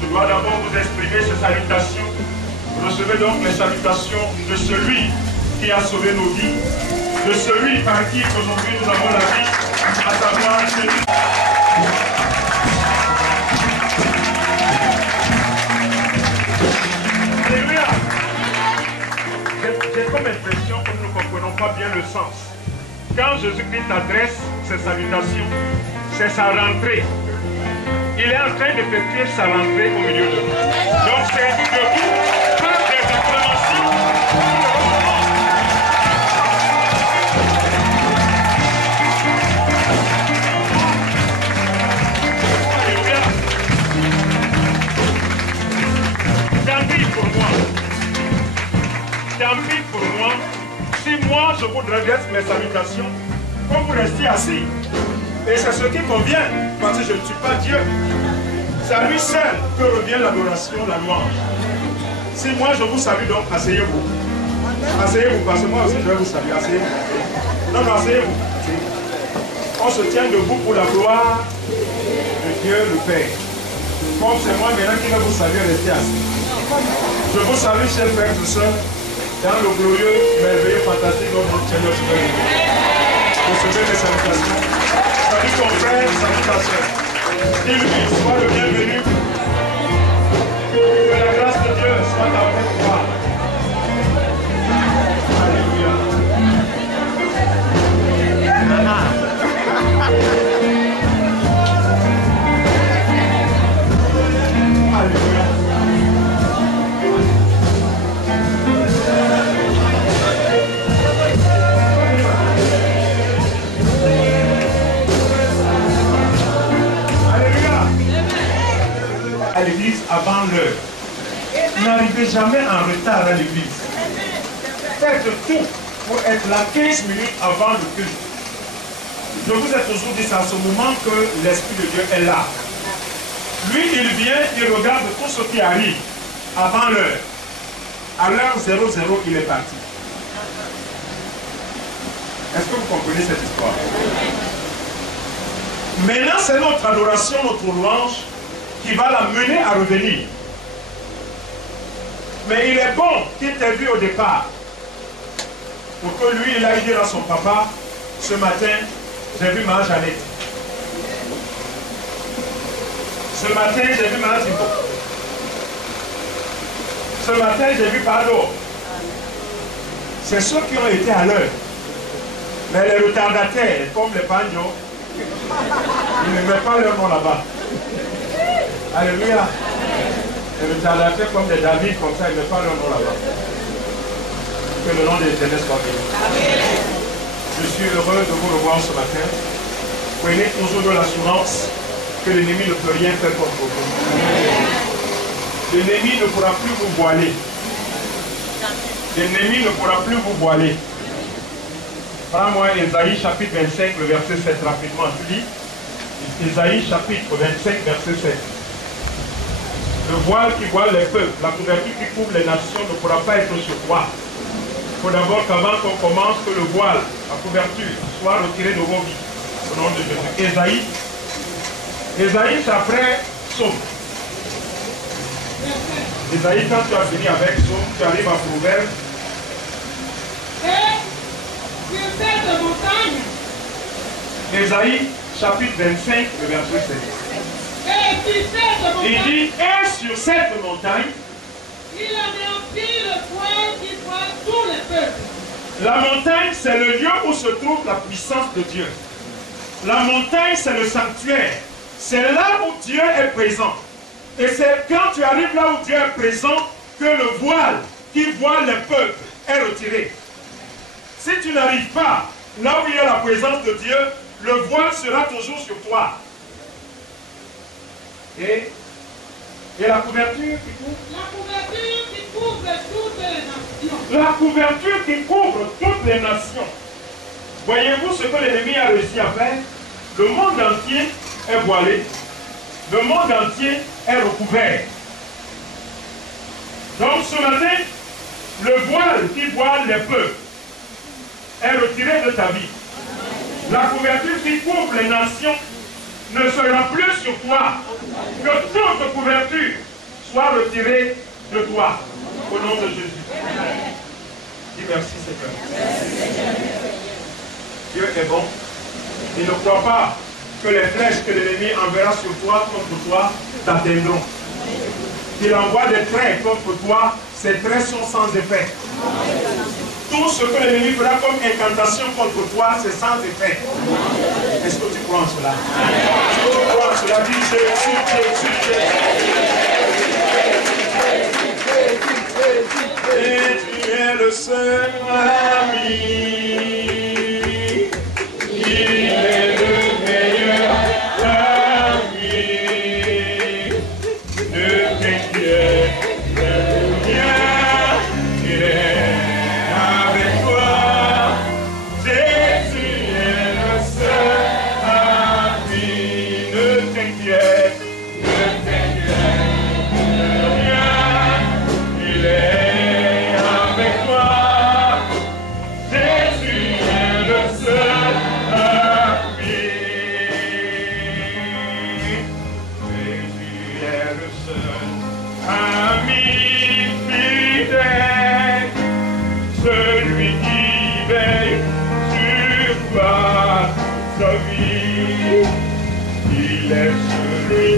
Je dois d'abord vous exprimer ces salutations. Recevez donc les salutations de celui qui a sauvé nos vies, de celui par qui aujourd'hui nous avons la vie, à savoir celui. Alléluia. J'ai comme impression que nous ne comprenons pas bien le sens. Quand Jésus-Christ adresse ses salutations, c'est sa rentrée. Il est en train d'effectuer sa rentrée au milieu de nous. Donc c'est debout, par des acclamations. Alléluia. Tant pis pour moi. Tant pis pour moi. Si moi je vous adresse mes salutations, quand vous restez assis. Et c'est ce qui convient, parce que je ne suis pas Dieu. C'est à lui seul que revient l'adoration, la louange. Si moi je vous salue, donc asseyez-vous. Asseyez-vous, parce que moi aussi je vais vous saluer. Asseyez-vous. Non, asseyez-vous. On se tient debout pour la gloire de Dieu le Père. Comme c'est moi maintenant qui vais vous saluer, restez assis. Je vous salue, chers frères et sœurs, dans le glorieux, merveilleux, fantastique nom de Seigneur. Recevez mes salutations. Salut ton frère, salut ta soeur. Dis-lui, sois le bienvenu. Que la grâce de Dieu soit avec toi. Alléluia. Alléluia. À l'église avant l'heure. N'arrivez jamais en retard à l'église. Faites tout pour être là 15 minutes avant le culte. Je vous ai toujours dit, c'est à ce moment que l'Esprit de Dieu est là. Lui, il vient, il regarde tout ce qui arrive avant l'heure. À l'heure 00, il est parti. Est-ce que vous comprenez cette histoire? Maintenant, c'est notre adoration, notre louange qui va la mener à revenir. Mais il est bon qu'il t'ait vu au départ. Pour que lui, il aille dire à son papa, ce matin, j'ai vu ma Jeannette. Ce matin, j'ai vu ma Zibo. Ce matin, j'ai vu Pado. C'est ceux qui ont été à l'heure. Mais les retardataires, comme les Panjo, ils ne mettent pas leur nom là-bas. Alléluia. Les retardataires comme des David, comme ça, ils ne mettent pas leur nom là-bas. Que le nom de l'Éternel soit béni. Je suis heureux de vous revoir ce matin. Prenez toujours de l'assurance que l'ennemi ne peut rien faire contre vous. L'ennemi ne pourra plus vous voiler. L'ennemi ne pourra plus vous voiler. Prends-moi Ésaïe chapitre 25, le verset 7 rapidement. Tu lis Ésaïe chapitre 25, verset 7. Le voile qui voile les peuples, la couverture qui couvre les nations ne pourra pas être sur toi. Il faut d'abord qu'avant qu'on commence, que le voile, la couverture, soit retiré de vos vies. Au nom de Jésus. Ésaïe. Ésaïe, c'est après Psaume. Ésaïe, quand tu as fini avec Psaume, tu arrives à Proverbe. Et sur cette montagne. Ésaïe, chapitre 25, le verset 7. Et sur cette montagne. Il dit, et sur cette montagne, il a rempli le poids qui voit tous les peuples. La montagne, c'est le lieu où se trouve la puissance de Dieu. La montagne, c'est le sanctuaire. C'est là où Dieu est présent. Et c'est quand tu arrives là où Dieu est présent que le voile qui voile les peuples est retiré. Si tu n'arrives pas là où il y a la présence de Dieu, le voile sera toujours sur toi. Et la couverture qui couvre? La couverture qui couvre toutes les nations. La couverture qui couvre toutes les nations. Voyez-vous ce que l'ennemi a réussi à faire? Le monde entier est voilé. Le monde entier est recouvert. Donc ce matin, le voile qui voile les peuples est retiré de ta vie. La couverture qui couvre les nations ne sera plus sur toi. Que toute couverture soit retiré de toi. Au nom de Jésus. Dis merci Seigneur. Dieu est bon. Il ne croit pas que les flèches que l'ennemi enverra sur toi, contre toi, t'atteindront. Il envoie des traits contre toi, ces traits sont sans effet. Tout ce que l'ennemi fera comme incantation contre toi, c'est sans effet. Est-ce que tu crois en cela? Est-ce que tu crois en cela? Dis Jésus, Jésus, Jésus. Et tu es le seul ami. Il est le meilleur ami. Ne t'inquiète rien, il est avec toi. Jésus est le seul ami. Ne t'inquiète rien, il est avec toi. Jésus est le seul ami. Jésus est le seul ami fidèle, celui qui veille sur toi, sa vie. Il est celui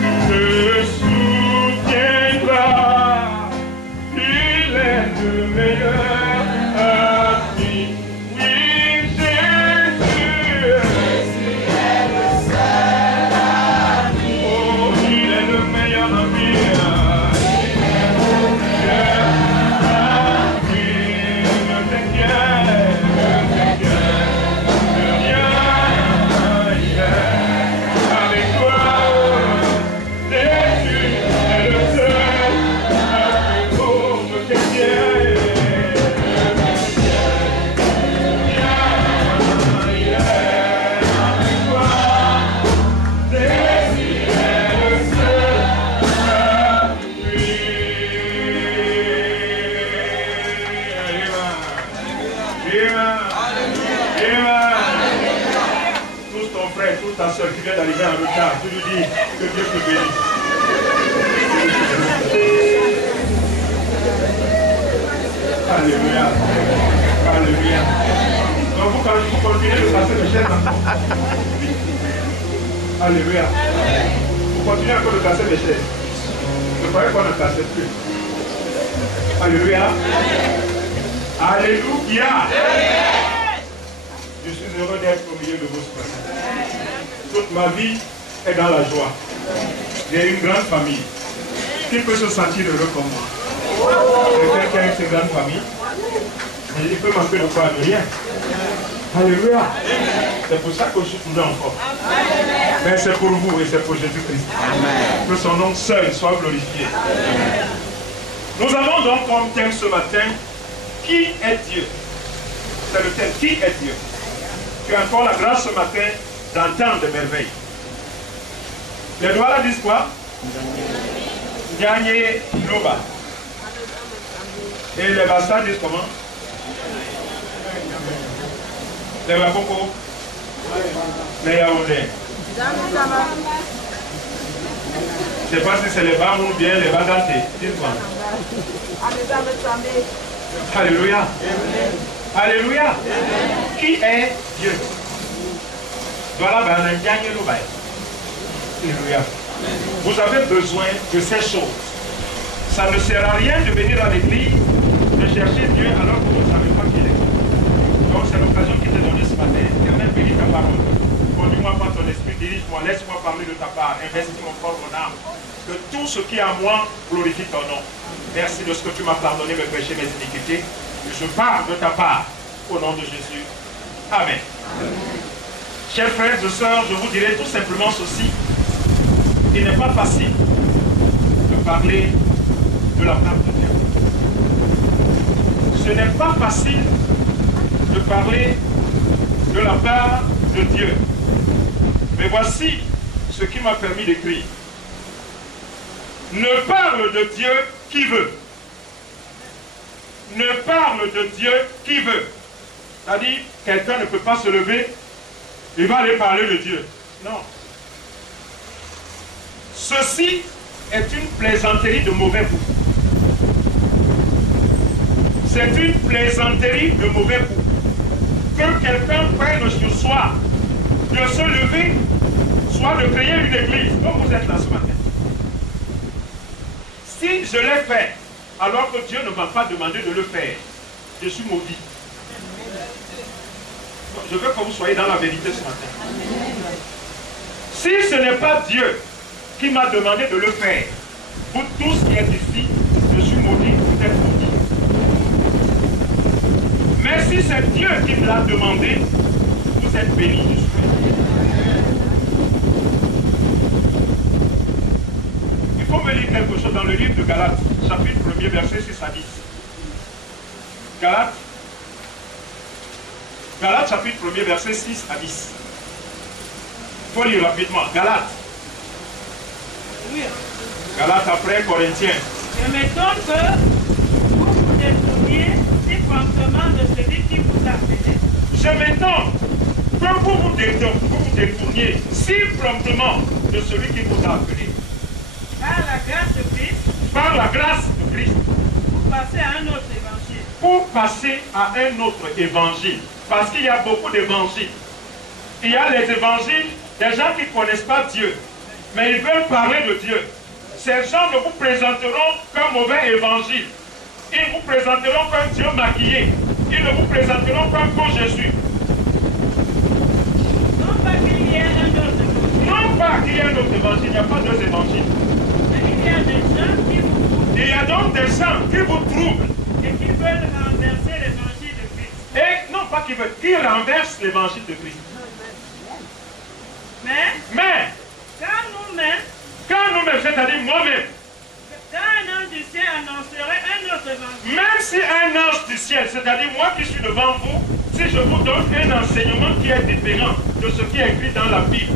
qui te soutiendra. Il est le meilleur ami. Oui, Jésus. Jésus est le seul ami. Oh, il est le meilleur ami. Il est le meilleur ami. Ne t'inquiète de rien. Il est avec toi. Jésus est le seul ami. Oh, ne t'inquiète. Tous ton frère, toute ta soeur qui vient d'arriver en retard, tu lui dis que Dieu te bénisse. Alléluia. Alléluia. Donc vous continuez de passer le chèque. Alléluia. Vous continuez encore de casser les chaises. Je croyais qu'on ne cassait plus. Alléluia. Alléluia. Je suis heureux d'être au milieu de vous ce matin. Toute ma vie est dans la joie. J'ai une grande famille. Qui peut se sentir heureux comme moi? Quelqu'un qui a une grande famille, mais il peut manquer de quoi? De rien. Alléluia. C'est pour ça que je suis toujours en forme. Mais c'est pour vous et c'est pour Jésus-Christ. Que son nom seul soit glorifié. Nous avons donc comme thème ce matin, qui est Dieu? C'est le thème, qui est Dieu? Tu as encore la grâce ce matin d'entendre des merveilles. Les Douala disent quoi? Gagner Loba. Et les Bassa disent comment? Les Bakoko. Les Yaoundé. Je ne sais pas si c'est les Bamou ou bien les Baganté. Dites-moi. Alléluia. Alléluia. Qui est Dieu? Alléluia. Vous avez besoin de ces choses. Ça ne sert à rien de venir à l'église, de chercher Dieu alors que vous ne savez pas qui il est. Donc c'est l'occasion qui t'est donnée ce matin. Éternel, bénis ta parole. Conduis-moi par ton esprit, dirige-moi, laisse-moi parler de ta part, investis mon corps, mon âme. Que tout ce qui est à moi glorifie ton nom. Merci de ce que tu m'as pardonné mes péchés, mes iniquités. Je parle de ta part, au nom de Jésus. Amen. Chers frères et sœurs, je vous dirai tout simplement ceci. Il n'est pas facile de parler de la part de Dieu. Ce n'est pas facile de parler de la part de Dieu. Mais voici ce qui m'a permis d'écrire. Ne parle de Dieu qui veut. Ne parle de Dieu qui veut. C'est-à-dire, quelqu'un ne peut pas se lever, il va aller parler de Dieu. Non. Ceci est une plaisanterie de mauvais goût. C'est une plaisanterie de mauvais goût. Que quelqu'un prenne sur soi de se lever, soit de créer une église, comme vous êtes là ce matin. Si je l'ai fait, alors que Dieu ne m'a pas demandé de le faire, je suis maudit. Je veux que vous soyez dans la vérité ce matin. Si ce n'est pas Dieu qui m'a demandé de le faire, pour tout ce qui est ici, je suis maudit, vous êtes maudit. Mais si c'est Dieu qui me l'a demandé, vous êtes bénis. Il faut me lire quelque chose dans le livre de Galates, chapitre 1er, verset 6 à 10. Galates chapitre 1er, verset 6 à 10. Il faut lire rapidement. Galates. Oui. Galates après Corinthiens. Je m'étonne que vous vous détourniez si promptement de celui qui vous a appelé. Je m'étonne que vous vous détourniez si promptement de celui qui vous a appelé. Par la grâce de Christ. Par la grâce de Christ. Pour passer à un autre évangile. Pour passer à un autre évangile. Parce qu'il y a beaucoup d'évangiles. Il y a les évangiles des gens qui ne connaissent pas Dieu, mais ils veulent parler de Dieu. Ces gens ne vous présenteront qu'un mauvais évangile. Ils vous présenteront qu'un Dieu maquillé. Ils ne vous présenteront qu'un faux Jésus. Non pas qu'il y ait un autre évangile. Non pas qu'il y ait un autre évangile, il n'y a pas deux évangiles. Mais il y a des gens qui vous troublent. Il y a donc des gens qui vous troublent. Et qui veulent renverser l'évangile de Christ. Et non pas qu'ils veulent, ils renversent l'évangile de Christ. Mais quand nous-mêmes, c'est-à-dire moi-même, quand un ange du ciel annoncerait un autre évangile, même si un ange du ciel, c'est-à-dire moi qui suis devant vous, si je vous donne un enseignement qui est différent de ce qui est écrit dans la Bible,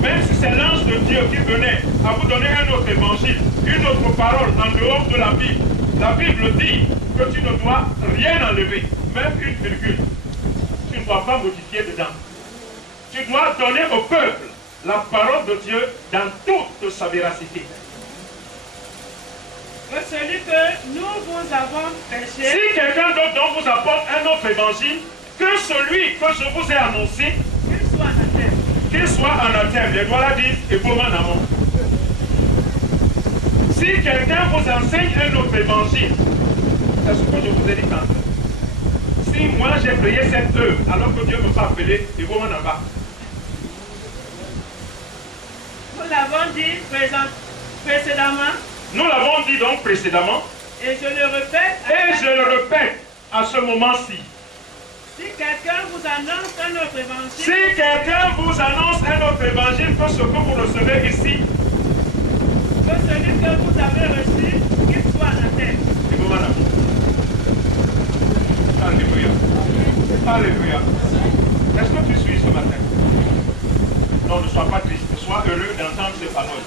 même si c'est l'ange de Dieu qui venait à vous donner un autre évangile, une autre parole en dehors de la Bible dit que tu ne dois rien enlever, même une virgule. Tu ne dois pas modifier dedans. Tu dois donner au peuple la parole de Dieu dans toute sa véracité. que celui que nous vous avons prêché, Si quelqu'un d'autre vous apporte un autre évangile, que celui que je vous ai annoncé, qu'il soit anathème. qu'il soit anathème, les doigts là disent et pour amont. Si quelqu'un vous enseigne un autre évangile, c'est ce que je vous ai dit tantôt. Si moi j'ai prié cette œuvre alors que Dieu me fait appeler, et vous m'en bas. Nous l'avons dit précédemment. Nous l'avons dit donc précédemment. Et je le répète. Et je le répète à ce moment-ci. Si quelqu'un vous annonce un autre évangile. Si quelqu'un vous annonce un autre évangile que ce que vous recevez ici, que celui que vous avez reçu, qu'il soit anathème. et vous m'en Alléluia. Alléluia. Est-ce que tu suis ce matin? Non, ne sois pas triste. Sois heureux d'entendre ces paroles.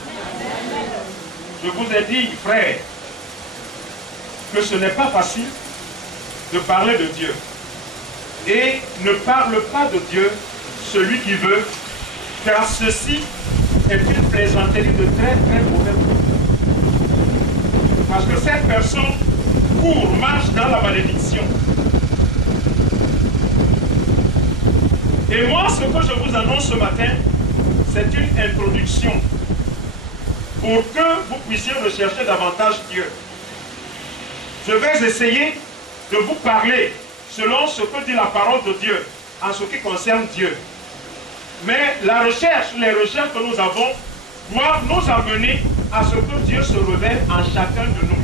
Je vous ai dit, frère, que ce n'est pas facile de parler de Dieu. Et ne parle pas de Dieu celui qui veut, car ceci est une plaisanterie de très très mauvais goût. Parce que cette personne court, marche dans la malédiction. Et moi, ce que je vous annonce ce matin, c'est une introduction pour que vous puissiez rechercher davantage Dieu. Je vais essayer de vous parler selon ce que dit la parole de Dieu en ce qui concerne Dieu. Mais la recherche, les recherches que nous avons doivent nous amener à ce que Dieu se révèle en chacun de nous.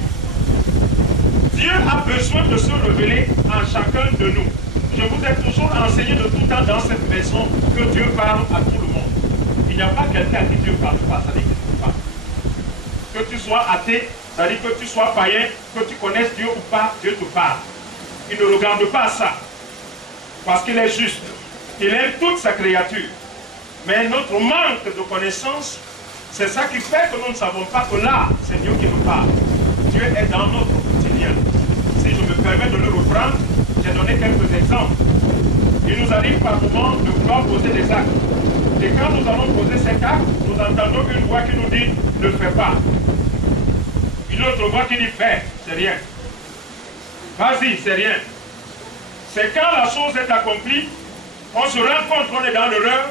Dieu a besoin de se révéler en chacun de nous. Je vous ai toujours enseigné de tout temps dans cette maison que Dieu parle à tout le monde. Il n'y a pas quelqu'un à qui Dieu ne parle pas, ça dit qu'il ne parle pas. Que tu sois athée, ça dit que tu sois païen, que tu connaisses Dieu ou pas, Dieu te parle. Il ne regarde pas ça, parce qu'il est juste. Il aime toute sa créature. Mais notre manque de connaissance, c'est ça qui fait que nous ne savons pas que là, c'est Dieu qui nous parle. Dieu est dans notre quotidien. Si je me permets de le reprendre, j'ai donné quelques exemples. Il nous arrive par moment de vouloir poser des actes. Et quand nous allons poser ces actes, nous entendons une voix qui nous dit « ne fais pas ». Une autre voix qui dit fais, c'est rien. Vas-y, c'est rien. C'est quand la chose est accomplie, on se rend compte qu'on est dans l'erreur,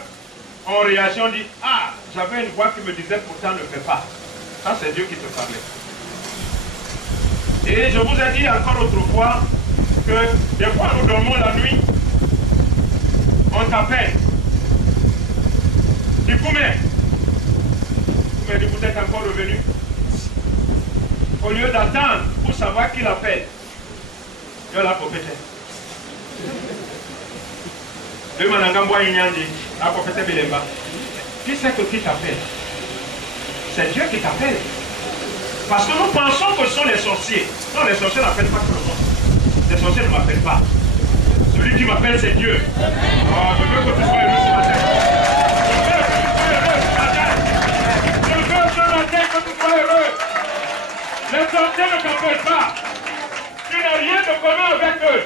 on réagit, on dit ah, j'avais une voix qui me disait pourtant ne fais pas. Ça, c'est Dieu qui te parlait. Et je vous ai dit encore autrefois que des fois nous dormons la nuit, on t'appelle. Du coup, mais vous êtes encore revenu. Au lieu d'attendre pour savoir qui l'appelle, Dieu l'a prophété. Dieu m'a prophété Belemba. Qui c'est qui t'appelle? C'est Dieu qui t'appelle. Parce que nous pensons que ce sont les sorciers. Non, les sorciers n'appellent pas tout le monde. Les sorciers ne m'appellent pas. Celui qui m'appelle, c'est Dieu. Oh, je veux que tu sois heureux ce matin. Je veux ce matin que tu sois heureux. Les sorciers ne t'appellent pas. Tu n'as rien de commun avec eux.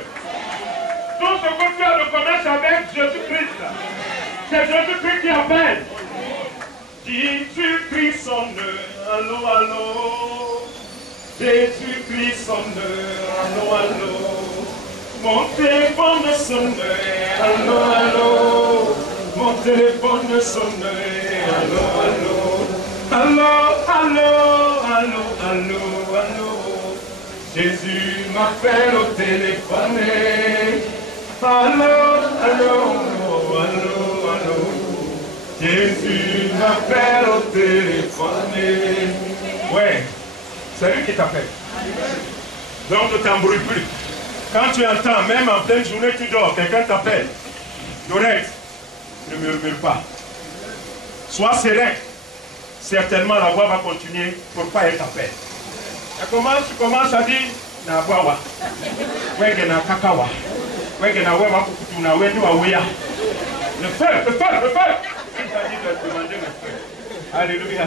Tout ce que tu as de commun, c'est avec Jésus-Christ. C'est Jésus-Christ qui appelle. Jésus-Christ sonne, allô, allô. Jésus-Christ sonne, allô, allô. Mon téléphone sonne, allô, allô. Mon téléphone sonne, allô, allô. Allô, allô, allô, allô, allô. Jésus m'appelle au téléphone. Allô, allô, allô, allô. Jésus m'appelle au téléphone. Ouais, c'est lui qui t'appelle. Donc ne t'embrouille plus. Quand tu entends, même en pleine journée, tu dors, quelqu'un t'appelle. L'oreille, ne murmure pas. Sois serein. Certainement la voix va continuer pour ne pas être appelée. Tu commences à dire, na wawa, wege na kakawa, wege na wewa kukutuna wedu wa wea. Le feu, le feu, le feu. Il s'agit de demander le feu. Alléluia.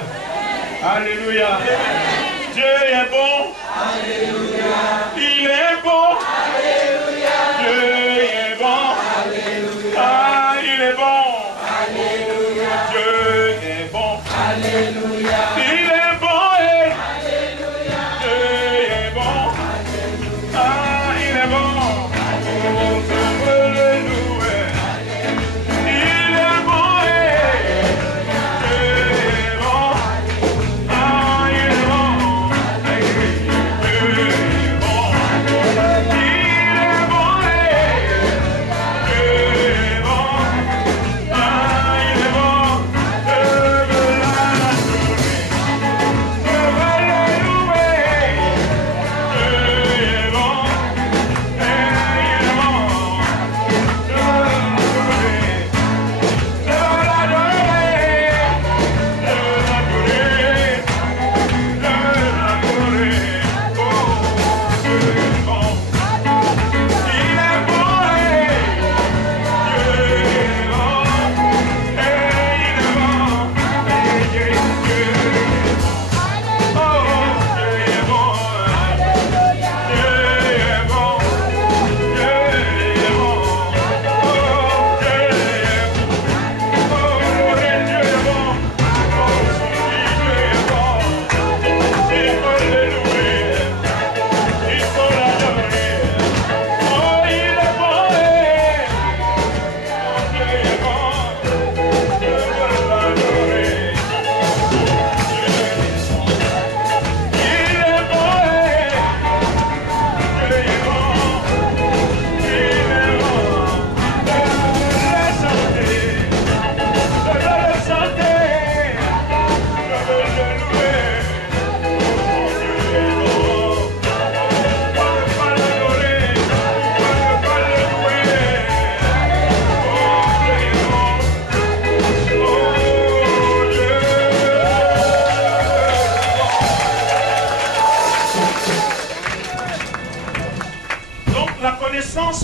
Alléluia. Dieu est bon. Alléluia. Il est bon. Alléluia. Dieu est bon. Alléluia. Ah, il est bon. Alléluia. Dieu est bon. Alléluia. Il est bon. Alléluia. Dieu est bon. Alléluia. Ah, il est bon.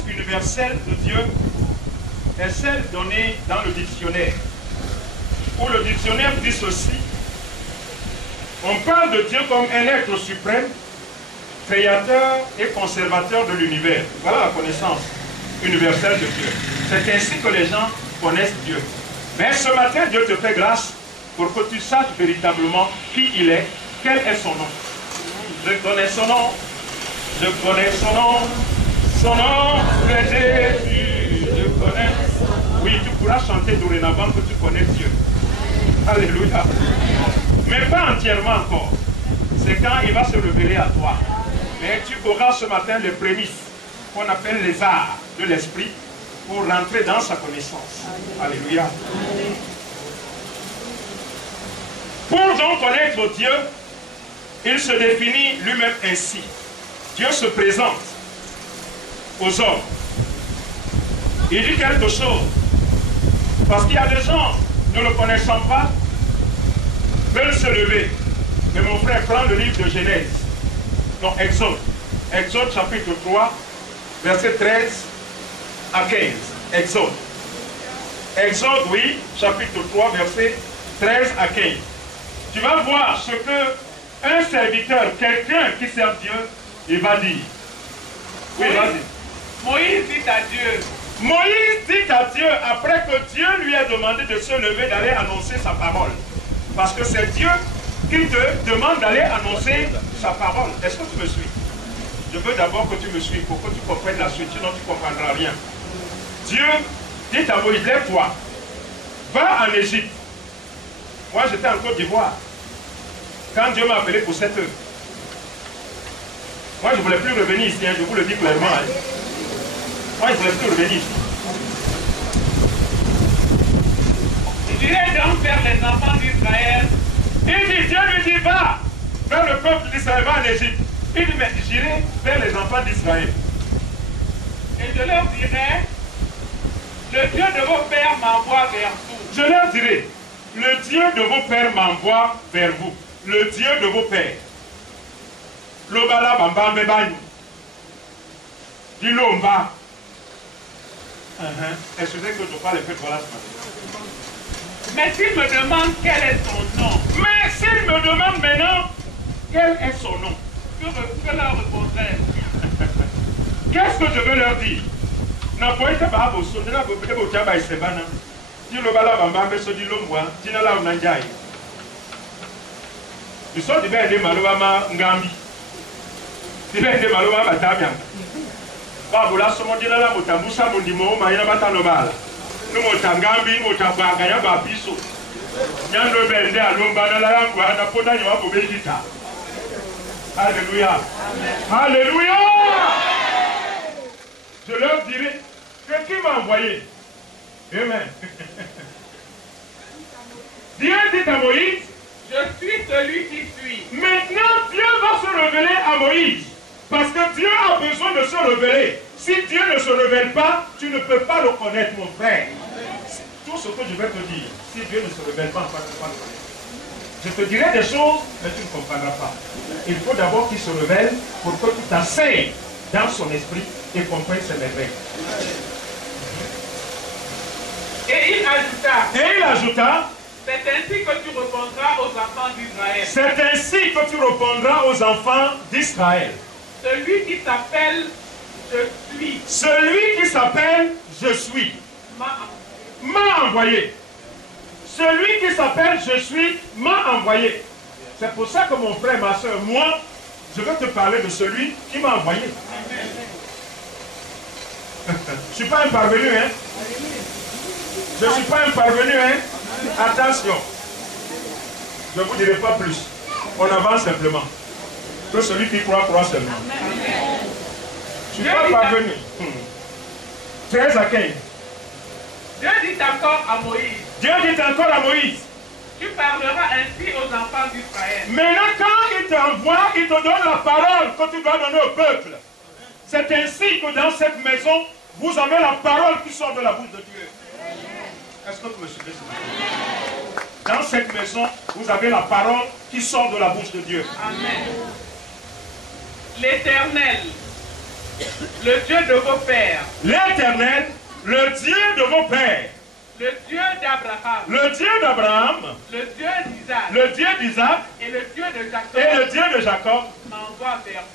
Universelle de Dieu est celle donnée dans le dictionnaire, où le dictionnaire dit ceci: on parle de Dieu comme un être suprême, créateur et conservateur de l'univers. Voilà la connaissance universelle de Dieu. C'est ainsi que les gens connaissent Dieu. Mais ce matin, Dieu te fait grâce pour que tu saches véritablement qui il est, quel est son nom. Je connais son nom. Je connais son nom. Son nom, c'est Jésus. Je connais. Oui, tu pourras chanter dorénavant que tu connais Dieu. Alléluia. Mais pas entièrement encore. C'est quand il va se révéler à toi. Mais tu auras ce matin les prémices qu'on appelle les arts de l'esprit pour rentrer dans sa connaissance. Alléluia. Pour donc connaître Dieu, il se définit lui-même ainsi. Dieu se présente aux hommes. Il dit quelque chose. Parce qu'il y a des gens, ne le connaissant pas, veulent se lever. Mais mon frère, prends le livre de Genèse. Non, Exode. Exode chapitre 3, verset 13 à 15. Exode. Exode, oui, chapitre 3, verset 13 à 15. Tu vas voir ce que un serviteur, quelqu'un qui sert Dieu, il va dire. Oui, vas-y. Moïse dit à Dieu. Moïse dit à Dieu, après que Dieu lui a demandé de se lever, d'aller annoncer sa parole. Parce que c'est Dieu qui te demande d'aller annoncer sa parole. Est-ce que tu me suis? Je veux d'abord que tu me suis pour que tu comprennes la suite, sinon tu ne comprendras rien. Dieu dit à Moïse, lève-toi, va en Égypte. Moi j'étais en Côte d'Ivoire. Quand Dieu m'a appelé pour cette œuvre. Moi je ne voulais plus revenir ici, hein, je vous le dis clairement. Hein. Moi je ne voulais plus revenir ici. J'irai donc vers les enfants d'Israël. Il dit, Dieu lui dit, va vers le peuple d'Israël, va en Égypte. Il dit, mais j'irai vers les enfants d'Israël. Et je leur dirai, le Dieu de vos pères m'envoie vers vous. Je leur dirai, le Dieu de vos pères m'envoie vers vous. Le Dieu de vos pères. L'obala bamba mebani. Dilomba. Excusez que je parle un peu de voilà ce matin. Mais s'il me demande quel est son nom. Mais s'il me demande maintenant quel est son nom, que leur répondrai-je? qu'est-ce que je veux leur dire? Na poeta ba bo so na bo be bo taba isebana. Dilo bala bamba be so dilo mwa, tina la unanjai. Biso di be de maluba ma ngambi. Di be de maluba batamya. Ba bula so mo dila la mutambusa mundimo ma ina batano bala. No motangambi motagwaga ya ba biso. Nyando be de alomba na la yangu na pona nyo abo be kita. Alléluia. Alléluia. Je leur dirai que qui m'a envoyé. Amen. Dieu dit à Moïse, je suis celui qui suis. Maintenant Dieu va se révéler à Moïse. Parce que Dieu a besoin de se révéler. Si Dieu ne se révèle pas, tu ne peux pas le connaître, mon frère. Tout ce que je vais te dire, si Dieu ne se révèle pas, tu ne peux pas le connaître. Je te dirai des choses, mais tu ne comprendras pas. Il faut d'abord qu'il se révèle pour que tu t'asseyes dans son esprit et comprennes ses merveilles. Et il ajouta, c'est ainsi que tu répondras aux enfants d'Israël. C'est ainsi que tu répondras aux enfants d'Israël. Celui qui s'appelle Je suis. Celui qui s'appelle Je suis m'a envoyé. Celui qui s'appelle Je suis m'a envoyé. C'est pour ça que mon frère, ma soeur, moi, je vais te parler de celui qui m'a envoyé. Je ne suis pas un parvenu, hein? Je ne suis pas un parvenu, hein? Attention. Je ne vous dirai pas plus. On avance simplement. Que celui qui croit, croit seulement. Je ne suis pas parvenu. 13 à 15. Dieu dit encore à Moïse. Dieu dit encore à Moïse. Tu parleras ainsi aux enfants d'Israël. Maintenant, quand il t'envoie, il te donne la parole que tu dois donner au peuple. C'est ainsi que dans cette maison, vous avez la parole qui sort de la bouche de Dieu. Est-ce que vous me suivez? Dans cette maison, vous avez la parole qui sort de la bouche de Dieu. Amen. L'Éternel, le Dieu de vos pères. L'Éternel, le Dieu de vos pères. Le Dieu d'Abraham. Le Dieu d'Abraham. Le Dieu d'Isaac. Le Dieu d'Isaac. Et le Dieu de Jacob. Et le Dieu de Jacob.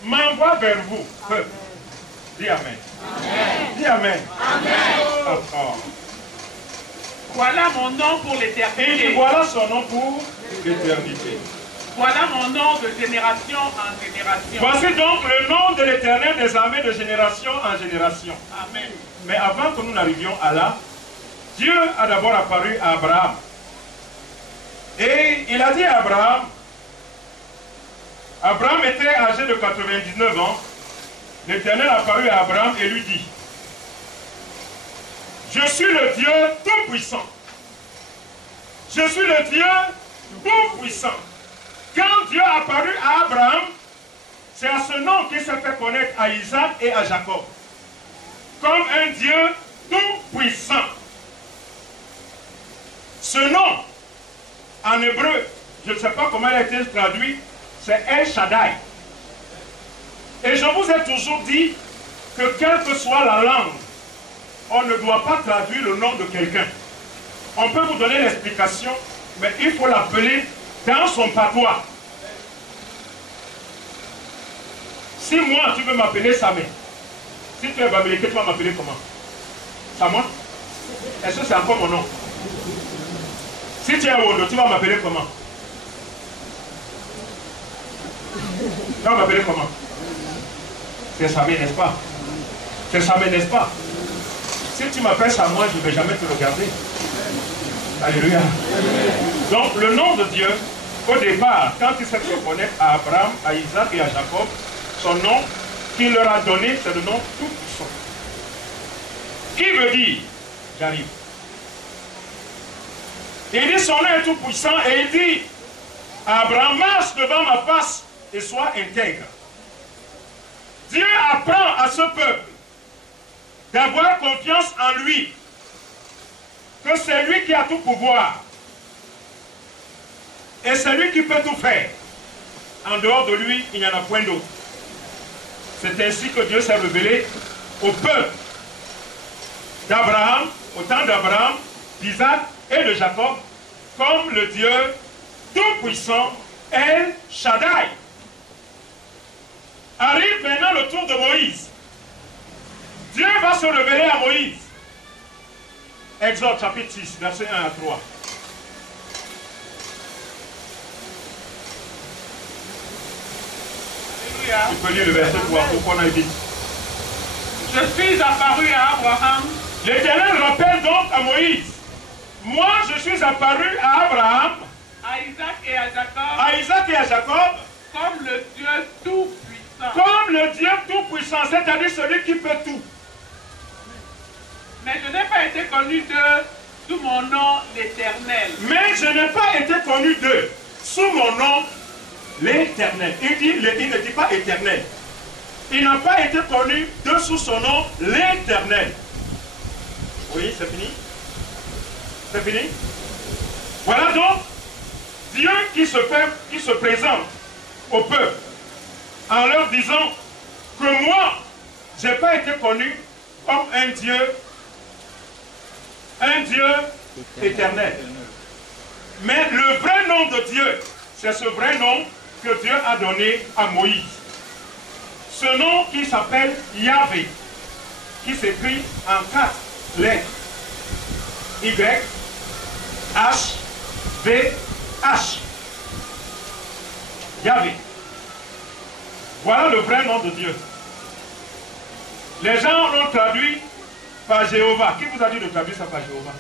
M'envoie vers vous. Peuple. Dis Amen. Amen. Dis Amen. Amen. Oh, oh. Voilà mon nom pour l'éternité. Et voilà son nom pour l'éternité. Voilà mon nom de génération en génération. Voici donc le nom de l'Éternel des armées de génération en génération. Amen. Mais avant que nous n'arrivions à là, Dieu a d'abord apparu à Abraham. Et il a dit à Abraham, Abraham était âgé de 99 ans, l'Éternel a apparu à Abraham et lui dit, je suis le Dieu tout-puissant. Je suis le Dieu tout-puissant. Quand Dieu a apparu à Abraham, c'est à ce nom qu'il s'est fait connaître à Isaac et à Jacob. Comme un Dieu tout-puissant. Ce nom, en hébreu, je ne sais pas comment il a été traduit, c'est El Shaddai. Et je vous ai toujours dit que quelle que soit la langue, on ne doit pas traduire le nom de quelqu'un. On peut vous donner l'explication, mais il faut l'appeler dans son patois. Si moi, tu veux m'appeler Samé, si tu es Bamileke, tu vas m'appeler comment? Sama? Est-ce que c'est encore mon nom? Si tu es Wondo, tu vas m'appeler comment? Tu vas m'appeler comment? C'est Samé, n'est-ce pas? C'est Samé, n'est-ce pas? Si tu m'appelles Samuel, je ne vais jamais te regarder. Alléluia. Donc, le nom de Dieu, au départ, quand il s'est fait connaître à Abraham, à Isaac et à Jacob, son nom qu'il leur a donné, c'est le nom tout-puissant. Qui veut dire, j'arrive. Il dit, son nom est tout-puissant, et il dit, Abraham, marche devant ma face et sois intègre. Dieu apprend à ce peuple d'avoir confiance en lui, que c'est lui qui a tout pouvoir, et c'est lui qui peut tout faire. En dehors de lui, il n'y en a point d'autre. C'est ainsi que Dieu s'est révélé au peuple d'Abraham, au temps d'Abraham, d'Isaac et de Jacob, comme le Dieu tout-puissant, El Shaddai. Arrive maintenant le tour de Moïse. Dieu va se révéler à Moïse. Exode chapitre 6, versets 1 à 3. Alléluia. Tu peux lire le verset 3 pour qu'on aille vite. Je suis apparu à Abraham. L'Éternel rappelle donc à Moïse, moi je suis apparu à Abraham, À Isaac et à Jacob. à Isaac et à Jacob, Comme le Dieu tout-puissant. comme le Dieu tout-puissant, c'est-à-dire celui qui peut tout. Mais je n'ai pas été connu d'eux sous mon nom l'Éternel. Mais je n'ai pas été connu d'eux sous mon nom l'Éternel. Il ne dit pas éternel. Il n'a pas été connu d'eux sous son nom l'Éternel. Oui, c'est fini? C'est fini? Voilà donc Dieu qui se présente au peuple en leur disant que moi, je n'ai pas été connu comme un Dieu éternel. Mais le vrai nom de Dieu, c'est ce vrai nom que Dieu a donné à Moïse. Ce nom qui s'appelle Yahvé, qui s'écrit en 4 lettres. Y, H, V, H. Yahvé. Voilà le vrai nom de Dieu. Les gens l'ont traduit par Jéhovah. Qui vous a dit de traduire ça par Jéhovah?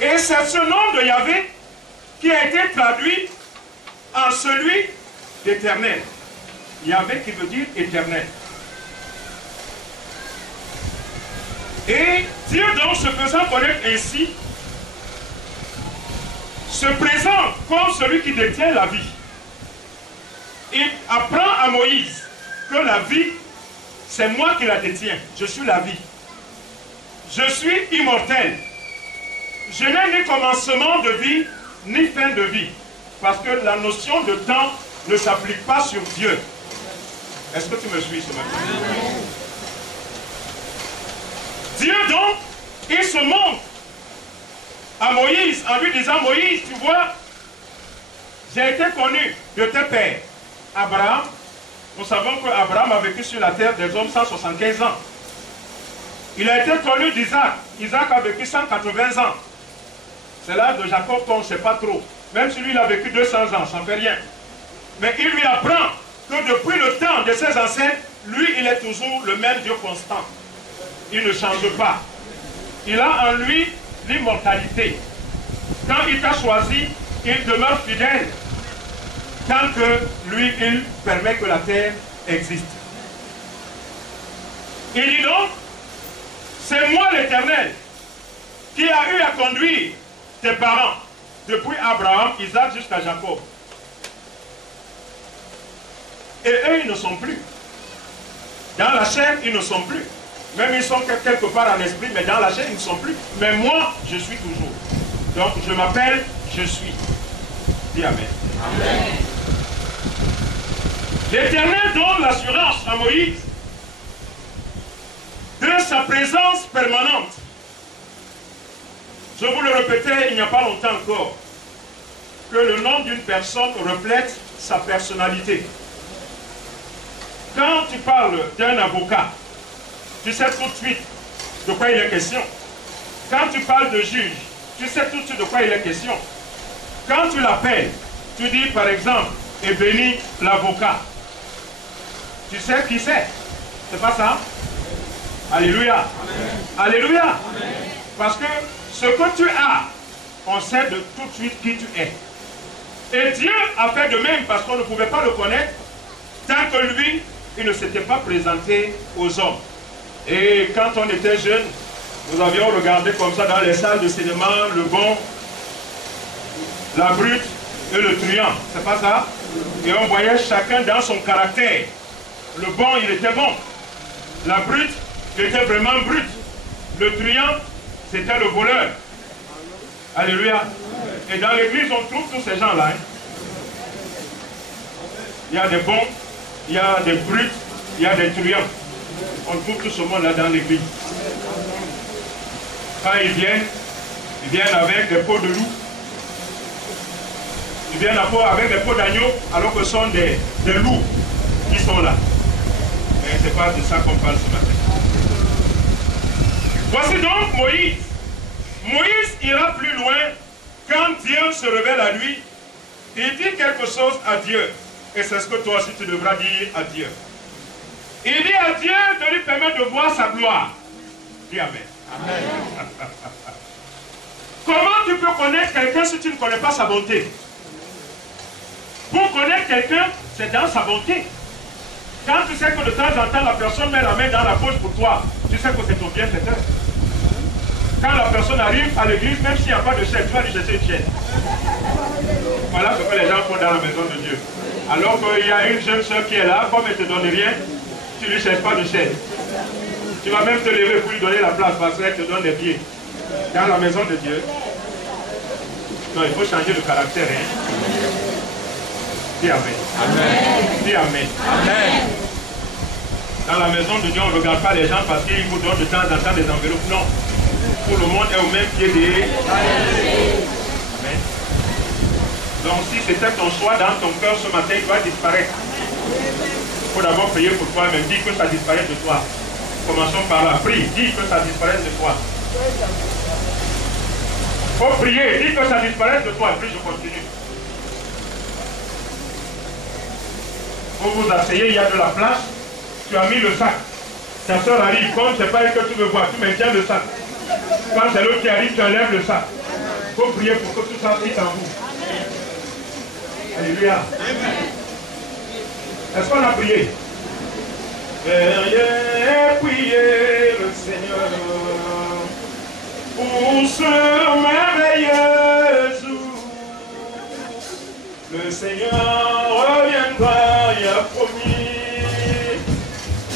Et c'est ce nom de Yahvé qui a été traduit en celui d'éternel. Yahvé qui veut dire éternel. Et Dieu donc se faisant connaître ainsi, se présente comme celui qui détient la vie. Il apprend à Moïse que la vie, c'est moi qui la détiens. Je suis la vie. Je suis immortel. Je n'ai ni commencement de vie, ni fin de vie. Parce que la notion de temps ne s'applique pas sur Dieu. Est-ce que tu me suis ce matin? Dieu donc, il se montre à Moïse en lui disant, Moïse, tu vois, j'ai été connu de tes pères. Abraham, nous savons qu'Abraham a vécu sur la terre des hommes 175 ans. Il a été connu d'Isaac. Isaac a vécu 180 ans. C'est là de Jacob qu'on ne sait pas trop. Même si lui il a vécu 200 ans, ça ne fait rien. Mais il lui apprend que depuis le temps de ses ancêtres, lui il est toujours le même Dieu constant. Il ne change pas. Il a en lui l'immortalité. Quand il t'a choisi, il demeure fidèle. Tant que lui, il permet que la terre existe. Il dit donc, c'est moi l'Éternel qui a eu à conduire tes parents depuis Abraham, Isaac jusqu'à Jacob. Et eux, ils ne sont plus. Dans la chair, ils ne sont plus. Même ils sont quelque part en esprit, mais dans la chair, ils ne sont plus. Mais moi, je suis toujours. Donc, je m'appelle, je suis. Dis Amen. Amen. L'Éternel donne l'assurance à Moïse de sa présence permanente. Je vous le répétais il n'y a pas longtemps encore, que le nom d'une personne reflète sa personnalité. Quand tu parles d'un avocat, tu sais tout de suite de quoi il est question. Quand tu parles de juge, tu sais tout de suite de quoi il est question. Quand tu l'appelles, tu dis par exemple, et béni l'avocat. Tu sais qui c'est? C'est pas ça? Alléluia. Amen. Alléluia. Amen. Parce que ce que tu as, on sait de tout de suite qui tu es. Et Dieu a fait de même parce qu'on ne pouvait pas le connaître tant que lui, il ne s'était pas présenté aux hommes. Et quand on était jeune, nous avions regardé comme ça dans les salles de cinéma le bon, la brute et le truand. C'est pas ça? Et on voyait chacun dans son caractère. Le bon, il était bon. La brute, il était vraiment brute. Le truand, c'était le voleur. Alléluia. Et dans l'église, on trouve tous ces gens-là. Hein. Il y a des bons, il y a des brutes, il y a des truands. On trouve tout ce monde-là dans l'église. Quand ils viennent avec des peaux de loup. Ils viennent avec des peaux d'agneau, alors que ce sont des loups qui sont là. Mais ce n'est pas de ça qu'on parle ce matin. Voici donc Moïse. Moïse ira plus loin quand Dieu se révèle à lui. Il dit quelque chose à Dieu. Et c'est ce que toi aussi tu devras dire à Dieu. Il dit à Dieu de lui permettre de voir sa gloire. Dis Amen. Amen. Comment tu peux connaître quelqu'un si tu ne connais pas sa bonté? Pour connaître quelqu'un, c'est dans sa bonté. Quand tu sais que de temps en temps, la personne met la main dans la poche pour toi, tu sais que c'est ton bienfaiteur. Quand la personne arrive à l'église, même s'il n'y a pas de chaîne, tu vas lui chercher une chaîne. Voilà ce que les gens font dans la maison de Dieu. Alors qu'il y a une jeune soeur qui est là, comme elle ne te donne rien, tu ne lui cherches pas de chaîne. Tu vas même te lever pour lui donner la place parce qu'elle te donne des pieds. Dans la maison de Dieu. Non, il faut changer de caractère. Hein? Dis Amen. Amen. Dis Amen. Amen. Dans la maison de Dieu, on ne regarde pas les gens parce qu'ils vous donnent de temps en temps des enveloppes. Non. Tout le monde est au même pied des... Amen. Donc si c'était ton choix dans ton cœur ce matin, il doit disparaître. Il faut d'abord prier pour toi, mais dis que ça disparaisse de toi. Commençons par là. Prie, dis que ça disparaisse de toi. Il faut prier, dis que ça disparaisse de toi. Puis je continue. Vous vous asseyez, il y a de la place. Tu as mis le sac. Ta soeur arrive, comme ce n'est pas elle que tu veux voir, tu maintiens le sac. Quand c'est l'autre qui arrive, tu enlèves le sac. Il faut prier pour que tout ça fitte en vous. Alléluia. Est-ce qu'on a prié? Veuillez prier le Seigneur pour ce merveilleux jour. Le Seigneur reviendra, il a promis.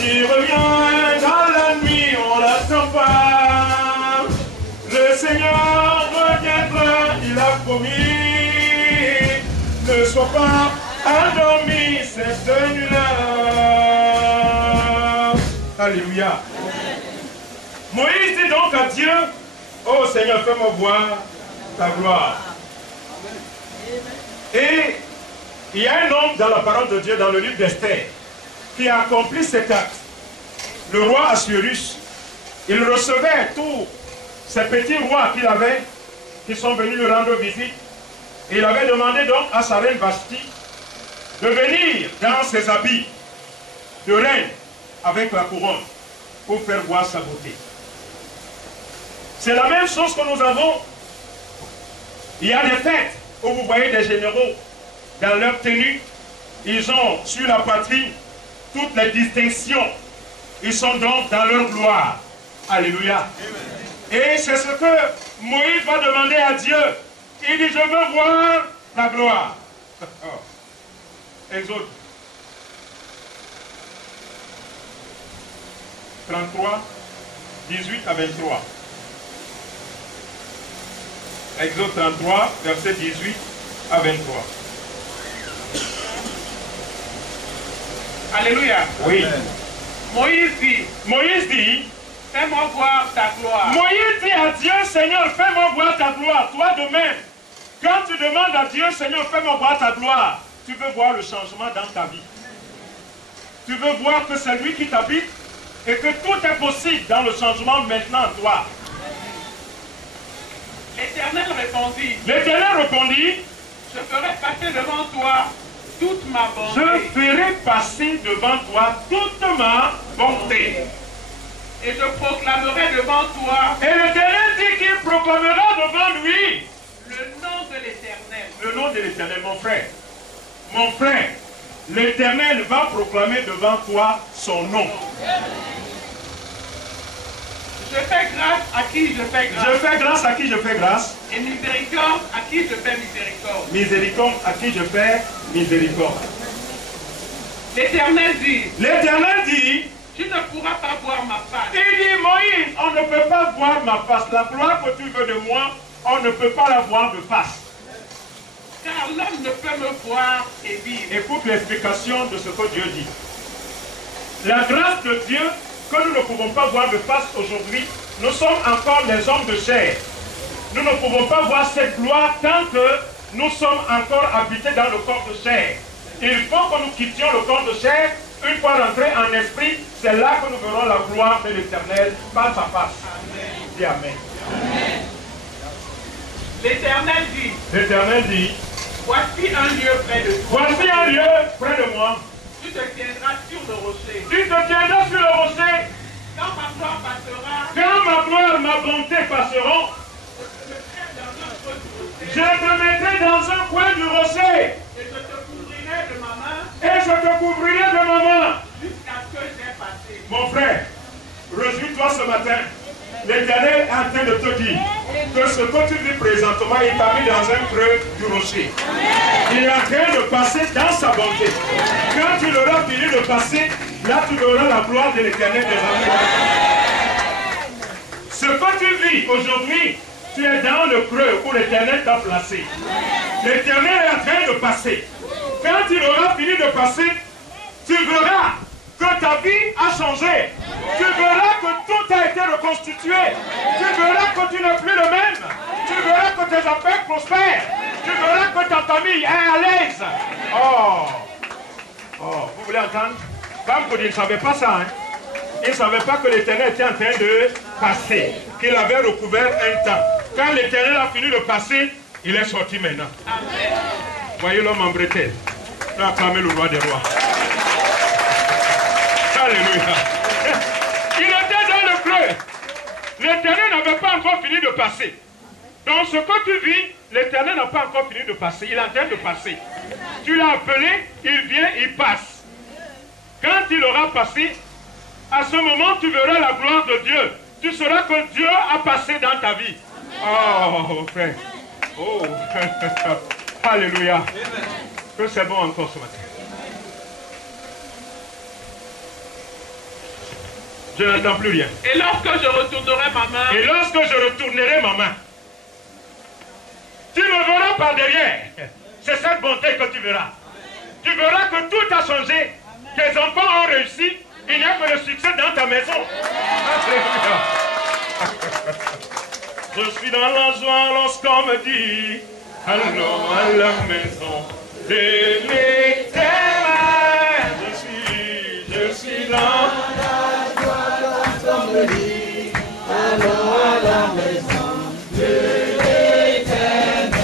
Il revient dans la nuit, on l'attend pas. Le Seigneur reviendra, il a promis. Ne sois pas endormi cette nuit-là. Alléluia. Moïse dit donc à Dieu, oh Seigneur, fais-moi voir ta gloire. Et il y a un homme dans la parole de Dieu, dans le livre d'Esther, qui a accompli cet acte. Le roi Assuérus, il recevait tous ces petits rois qu'il avait, qui sont venus lui rendre visite. Et il avait demandé donc à sa reine Vashti de venir dans ses habits de reine avec la couronne pour faire voir sa beauté. C'est la même chose que nous avons. Il y a des fêtes où vous voyez des généraux dans leur tenue. Ils ont sur la poitrine toutes les distinctions. Ils sont donc dans leur gloire. Alléluia. Et c'est ce que Moïse va demander à Dieu. Il dit, je veux voir ta gloire. Exode 33, 18 à 23. Exode 33, verset 18 à 23. Alléluia. Oui. Moïse dit, fais-moi voir ta gloire. Moïse dit à Dieu, Seigneur, fais-moi voir ta gloire. Toi de même, quand tu demandes à Dieu, Seigneur, fais-moi voir ta gloire, tu veux voir le changement dans ta vie. Tu veux voir que c'est lui qui t'habite et que tout est possible dans le changement maintenant en toi. L'Éternel répondit, Je ferai passer devant toi toute ma bonté. Je ferai passer devant toi toute ma bonté. Et je proclamerai devant toi Et l'Éternel dit qu'il proclamera devant lui le nom de l'Éternel. le nom de l'Éternel, mon frère. Mon frère, l'Éternel va proclamer devant toi son nom. Je fais grâce à qui je fais grâce. Je fais grâce à qui je fais grâce. Et miséricorde à qui je fais miséricorde. Miséricorde à qui je fais miséricorde. L'Éternel dit, tu ne pourras pas voir ma face. il dit, Moïse, on ne peut pas voir ma face. La gloire que tu veux de moi, on ne peut pas la voir de face. Car l'homme ne peut me voir et vivre. Écoute l'explication de ce que Dieu dit. La grâce de Dieu, que nous ne pouvons pas voir de face aujourd'hui, nous sommes encore les hommes de chair. Nous ne pouvons pas voir cette gloire tant que nous sommes encore habités dans le corps de chair. Il faut que nous quittions le corps de chair. Une fois rentrés en esprit, c'est là que nous verrons la gloire de l'Éternel face à face. Amen. Dis Amen. Amen. L'Éternel dit, voici un lieu près de toi. Voici un lieu près de moi. Tu te tiendras sur le rocher. Tu te tiendras sur le rocher. Quand ma gloire passera, Quand ma gloire, ma bonté passeront, je te mettrai dans un coin du rocher. et je te couvrirai de ma main Et je te couvrirai de ma main. jusqu'à ce que j'ai passé. Mon frère, réjouis-toi ce matin. L'Éternel est en train de te dire que ce que tu vis présentement, il t'a mis dans un creux du rocher. Il est en train de passer dans sa bonté. Quand tu l'auras fini de passer, là tu verras la gloire de l'Éternel des armées. Ce que tu vis aujourd'hui, tu es dans le creux où l'Éternel t'a placé. L'Éternel est en train de passer. Quand il aura fini de passer, tu verras que ta vie a changé. Tu verras que tout a été reconstitué. Tu verras que tu n'es plus le même. Tu verras que tes affaires prospèrent. Tu verras que ta famille est à l'aise. Oh, vous voulez entendre? Bampoudi ne savait pas ça. Hein? Il ne savait pas que l'Éternel était en train de passer. Qu'il avait recouvert un temps. Quand l'Éternel a fini de passer, il est sorti maintenant. Amen. Voyez l'homme en bretelle. Il a acclamé le roi des rois. Alléluia. Il était dans le creux. L'Éternel n'avait pas encore fini de passer. Donc ce que tu vis, l'Éternel n'a pas encore fini de passer. Il est en train de passer. Tu l'as appelé, il vient, il passe. Quand il aura passé, à ce moment tu verras la gloire de Dieu. Tu sauras que Dieu a passé dans ta vie. Oh frère. Oh. Alléluia. Que c'est bon encore ce matin. Je n'entends plus rien. Et lorsque je retournerai ma main, Et lorsque je retournerai ma main, tu me verras par derrière. C'est cette bonté que tu verras. Tu verras que tout a changé. Tes enfants ont réussi. Il n'y a que le succès dans ta maison. Alléluia. Je suis dans la joie lorsqu'on me dit allons à la maison de l'Éternel. Je suis dans la joie lorsqu'on me dit allons à la maison de l'Éternel.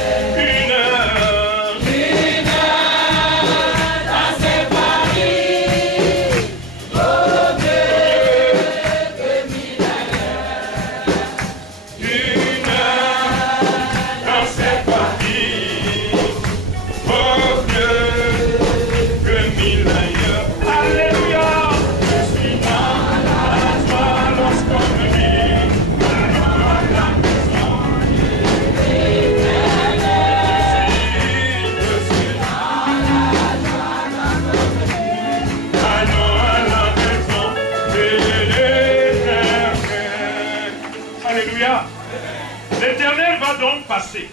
L'Éternel va donc passer.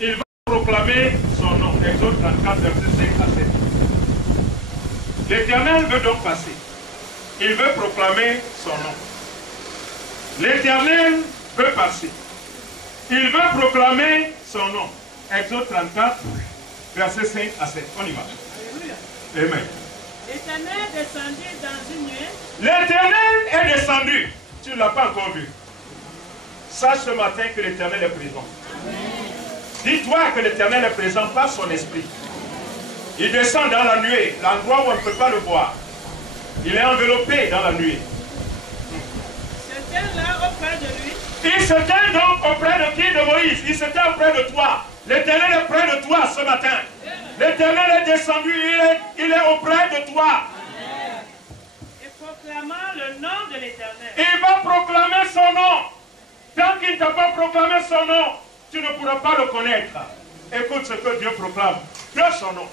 Il va proclamer son nom. Exode 34, verset 5 à 7. L'Éternel veut donc passer. Il veut proclamer son nom. L'Éternel veut passer. Il veut proclamer son nom. Exode 34, verset 5 à 7. On y va. Alléluia. Amen. L'Éternel descendit dans une nuée. L'Éternel est descendu. Tu ne l'as pas encore vu. Sache ce matin que l'Éternel est présent. Dis-toi que l'Éternel est présent par son esprit. Il descend dans la nuée, l'endroit où on ne peut pas le voir. Il est enveloppé dans la nuée. Se tient là auprès de lui. Il se tient donc auprès de qui? De Moïse. Il se tient auprès de toi. L'Éternel est près de toi ce matin. L'Éternel est descendu, il est auprès de toi. Et proclamant le nom de l'Éternel. Il va proclamer son nom. Tant qu'il ne t'a pas proclamé son nom, tu ne pourras pas le connaître. Écoute ce que Dieu proclame de son nom.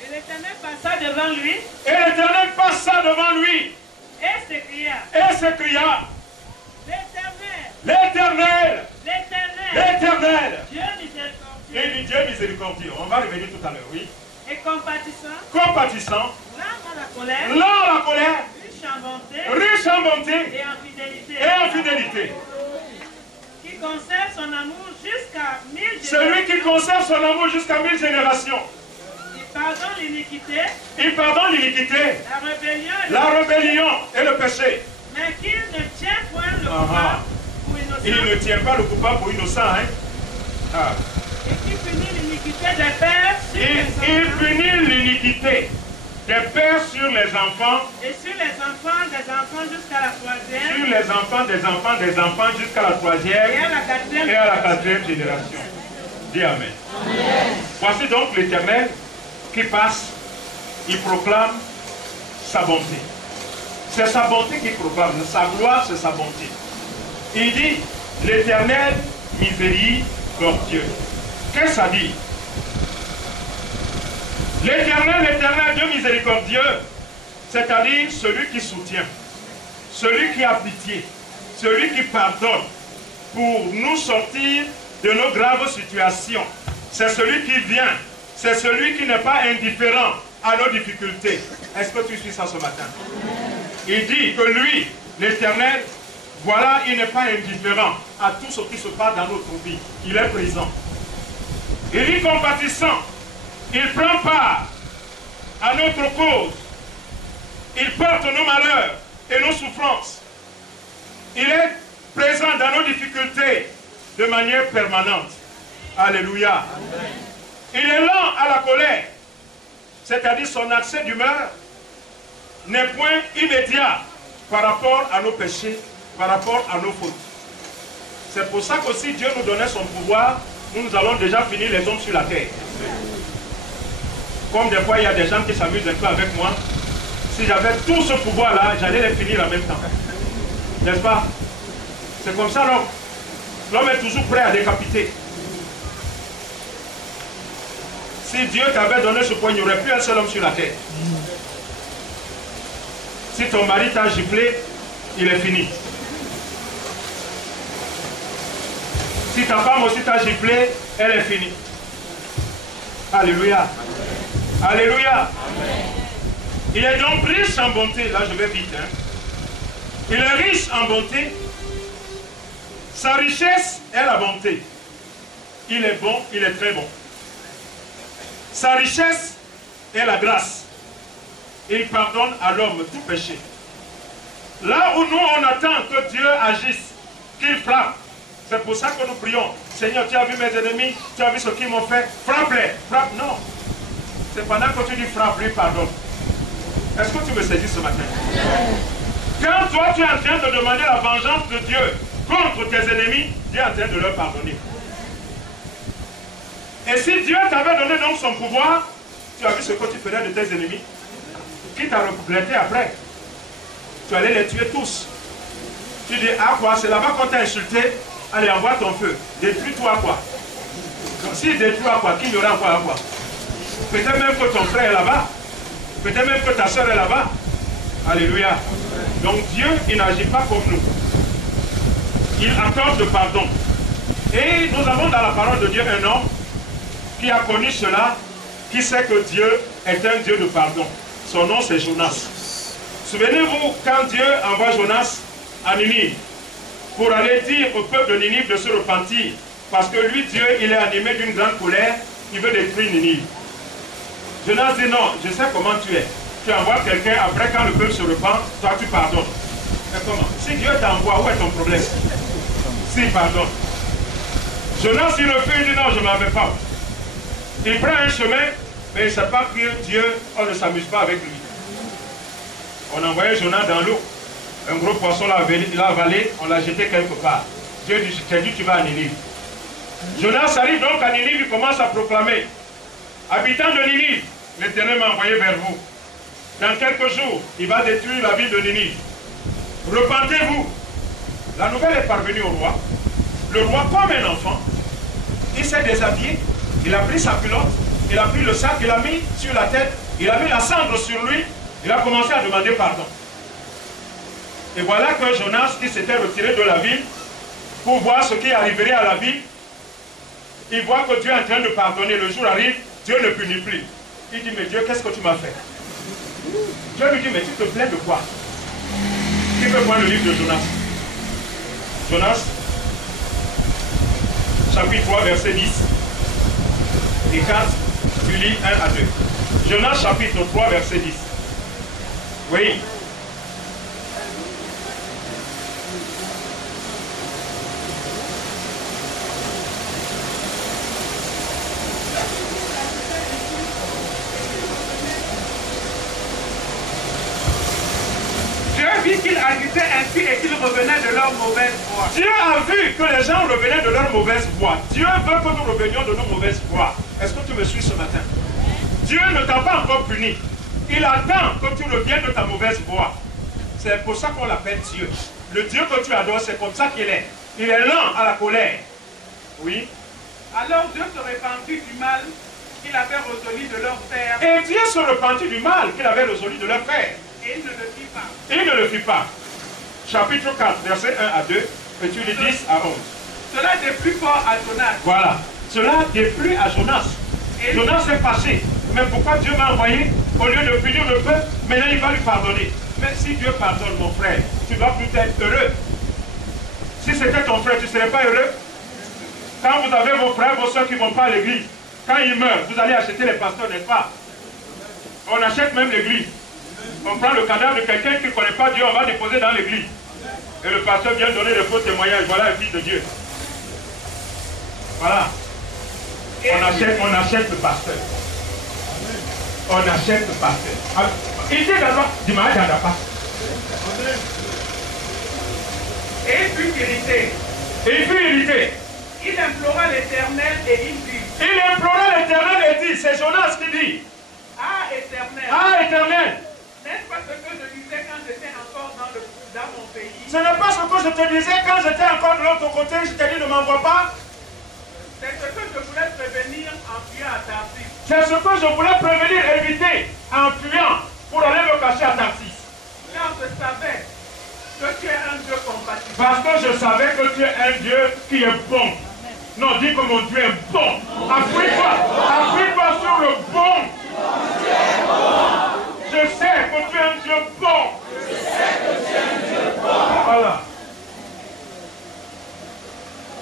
Et l'Éternel passa devant lui. Et l'Éternel passa devant lui. Et s'écria. Et s'écria. L'Éternel. L'Éternel. L'Éternel. L'Éternel. Dieu miséricordieux. Et dit Dieu miséricordieux. On va revenir tout à l'heure, oui. Et compatissant. Compatissant. Lent à la colère. Lent à la colère. Riche en bonté. Riche en bonté. Et en fidélité. Et en fidélité. Qui conserve son amour jusqu'à 1000 générations. Celui qui conserve son amour jusqu'à 1000 générations. Il pardonne l'iniquité. Il pardonne l'iniquité. La rébellion et le péché. Mais qu'il ne tient point le coupable pour innocent. Il ne tient pas le coupable pour innocent. Hein? Ah. Et qui punit l'iniquité des pères sur les enfants. Il punit l'iniquité des pères sur les enfants. Et sur les enfants des enfants jusqu'à la troisième. Sur les enfants des enfants jusqu'à la troisième. Et à la quatrième génération. Dis Amen. Amen. Voici donc l'Éternel qui passe. Il proclame sa bonté. C'est sa bonté qu'il proclame. Sa gloire, c'est sa bonté. Il dit l'Éternel miséricordieux. Qu'est-ce que ça dit? L'Éternel, Dieu miséricordieux, c'est-à-dire celui qui soutient, celui qui a pitié, celui qui pardonne pour nous sortir de nos graves situations. C'est celui qui vient, c'est celui qui n'est pas indifférent à nos difficultés. Est-ce que tu suis ça ce matin? Il dit que lui, l'Éternel, voilà, il n'est pas indifférent à tout ce qui se passe dans notre vie. Il est présent. Il dit compatissant. Il prend part à notre cause. Il porte nos malheurs et nos souffrances. Il est présent dans nos difficultés de manière permanente. Alléluia. Amen. Il est lent à la colère, c'est-à-dire son accès d'humeur n'est point immédiat par rapport à nos péchés, par rapport à nos fautes. C'est pour ça que si Dieu nous donnait son pouvoir, nous allons déjà finir les hommes sur la terre. Comme des fois, il y a des gens qui s'amusent un peu avec moi. Si j'avais tout ce pouvoir-là, j'allais les finir en même temps. N'est-ce pas? C'est comme ça, l'homme. L'homme est toujours prêt à décapiter. Si Dieu t'avait donné ce point, il n'y aurait plus un seul homme sur la terre. Si ton mari t'a giflé, il est fini. Si ta femme aussi t'a giflé, elle est finie. Alléluia. Alléluia. Il est donc riche en bonté. Là, je vais vite. Hein. Il est riche en bonté. Sa richesse est la bonté. Il est bon, il est très bon. Sa richesse est la grâce. Il pardonne à l'homme tout péché. Là où nous, on attend que Dieu agisse, qu'il frappe. C'est pour ça que nous prions. Seigneur, tu as vu mes ennemis, tu as vu ce qu'ils m'ont fait. Frappe-les. Frappe, non. C'est pendant que tu dis frappe, lui pardonne. Est-ce que tu me saisis ce matin? Quand toi, tu es en train de demander la vengeance de Dieu contre tes ennemis, Dieu est en train de leur pardonner. Et si Dieu t'avait donné donc son pouvoir, tu as vu ce que tu ferais de tes ennemis? Qui t'a regretté après? Tu allais les tuer tous. Tu dis, ah quoi, c'est là-bas qu'on t'a insulté, allez, envoie ton feu. Détruis-toi quoi. Donc s'il détruit quoi, qui y aura quoi à quoi? Peut-être même que ton frère est là-bas. Peut-être même que ta soeur est là-bas. Alléluia. Donc Dieu, il n'agit pas comme nous. il accorde le pardon. Et nous avons dans la parole de Dieu un homme qui a connu cela, qui sait que Dieu est un Dieu de pardon. Son nom c'est Jonas. Souvenez-vous quand Dieu envoie Jonas à Ninive pour aller dire au peuple de Ninive de se repentir, parce que lui, Dieu, il est animé d'une grande colère, il veut détruire Ninive. Jonas dit non, je sais comment tu es. Tu envoies quelqu'un, après quand le peuple se repent, toi tu pardonnes. Mais comment? Si Dieu t'envoie, où est ton problème? Si, pardon. Jonas, il refuse, il dit non, je ne m'en vais pas. Il prend un chemin, mais il ne sait pas que Dieu, on ne s'amuse pas avec lui. On a envoyé Jonas dans l'eau. Un gros poisson l'a avalé, on l'a jeté quelque part. Dieu dit, je t'ai dit, tu vas à Ninive. Jonas arrive donc à Ninive, il commence à proclamer. Habitants de Ninive, l'Éternel m'a envoyé vers vous. Dans quelques jours, il va détruire la ville de Ninive. Repentez-vous. La nouvelle est parvenue au roi. Le roi, comme un enfant, il s'est déshabillé, il a pris sa culotte, il a pris le sac, il a mis sur la tête, il a mis la cendre sur lui, il a commencé à demander pardon. Et voilà que Jonas, qui s'était retiré de la ville, pour voir ce qui arriverait à la ville, il voit que Dieu est en train de pardonner. Le jour arrive, Dieu ne punit plus. Il dit, mais Dieu, qu'est-ce que tu m'as fait? Dieu lui dit, mais tu te plains de quoi? Qui peut voir le livre de Jonas? Jonas, chapitre 3, verset 10 et 4, tu lis 1 à 2. Jonas, chapitre 3, verset 10. Oui. Qu'il agissait ainsi et qu'ils revenaient de leur mauvaise voie. Dieu a vu que les gens revenaient de leur mauvaise voie. Dieu veut que nous revenions de nos mauvaises voies. Est-ce que tu me suis ce matin? Dieu ne t'a pas encore puni. Il attend que tu reviennes de ta mauvaise voie. C'est pour ça qu'on l'appelle Dieu. Le Dieu que tu adores, c'est comme ça qu'il est. Il est lent à la colère. Oui. Alors Dieu se repentit du mal qu'il avait résolu de leur faire. Et Dieu se repentit du mal qu'il avait résolu de leur faire. Et il ne le fit pas. Il ne le fit pas. Chapitre 4, verset 1 à 2, et tu lis 10 à 11. Cela déplut fort à Jonas. Voilà. Cela déplut à Jonas. Et Jonas est fâché. Mais pourquoi Dieu m'a envoyé? Au lieu de punir le peuple, maintenant il va lui pardonner. Mais si Dieu pardonne mon frère, tu dois plus être heureux. Si c'était ton frère, tu ne serais pas heureux? Quand vous avez vos frères, vos soeurs qui ne vont pas à l'église, quand ils meurent, vous allez acheter les pasteurs, n'est-ce pas? On achète même l'église. On prend le cadavre de quelqu'un qui ne connaît pas Dieu, on va déposer dans l'église. Et le pasteur vient donner le faux témoignage. Voilà un fils de Dieu. Voilà. On achète le pasteur. On achète le pasteur. Il dit d'abord, dis-moi, il n'y en a pas. Et il fut irrité. Il implora l'Éternel et il dit. Il implora l'Éternel et dit, c'est Jonas qui dit. Ah, Éternel. Ah, Éternel. N'est-ce pas ce que je disais quand j'étais encore dans mon pays? Ce n'est pas ce que je te disais quand j'étais encore de l'autre côté. Je t'ai dit ne m'envoie pas. C'est ce que je voulais prévenir en fuyant à Tarsis. C'est ce que je voulais prévenir, éviter en fuyant pour aller me cacher à Tarsis. Car je savais que tu es un Dieu compatissant. Parce que je savais que tu es un Dieu qui est bon. Non, dis que mon Dieu est bon. Appuie-toi sur le bon. Je sais que tu es un Dieu bon. Voilà.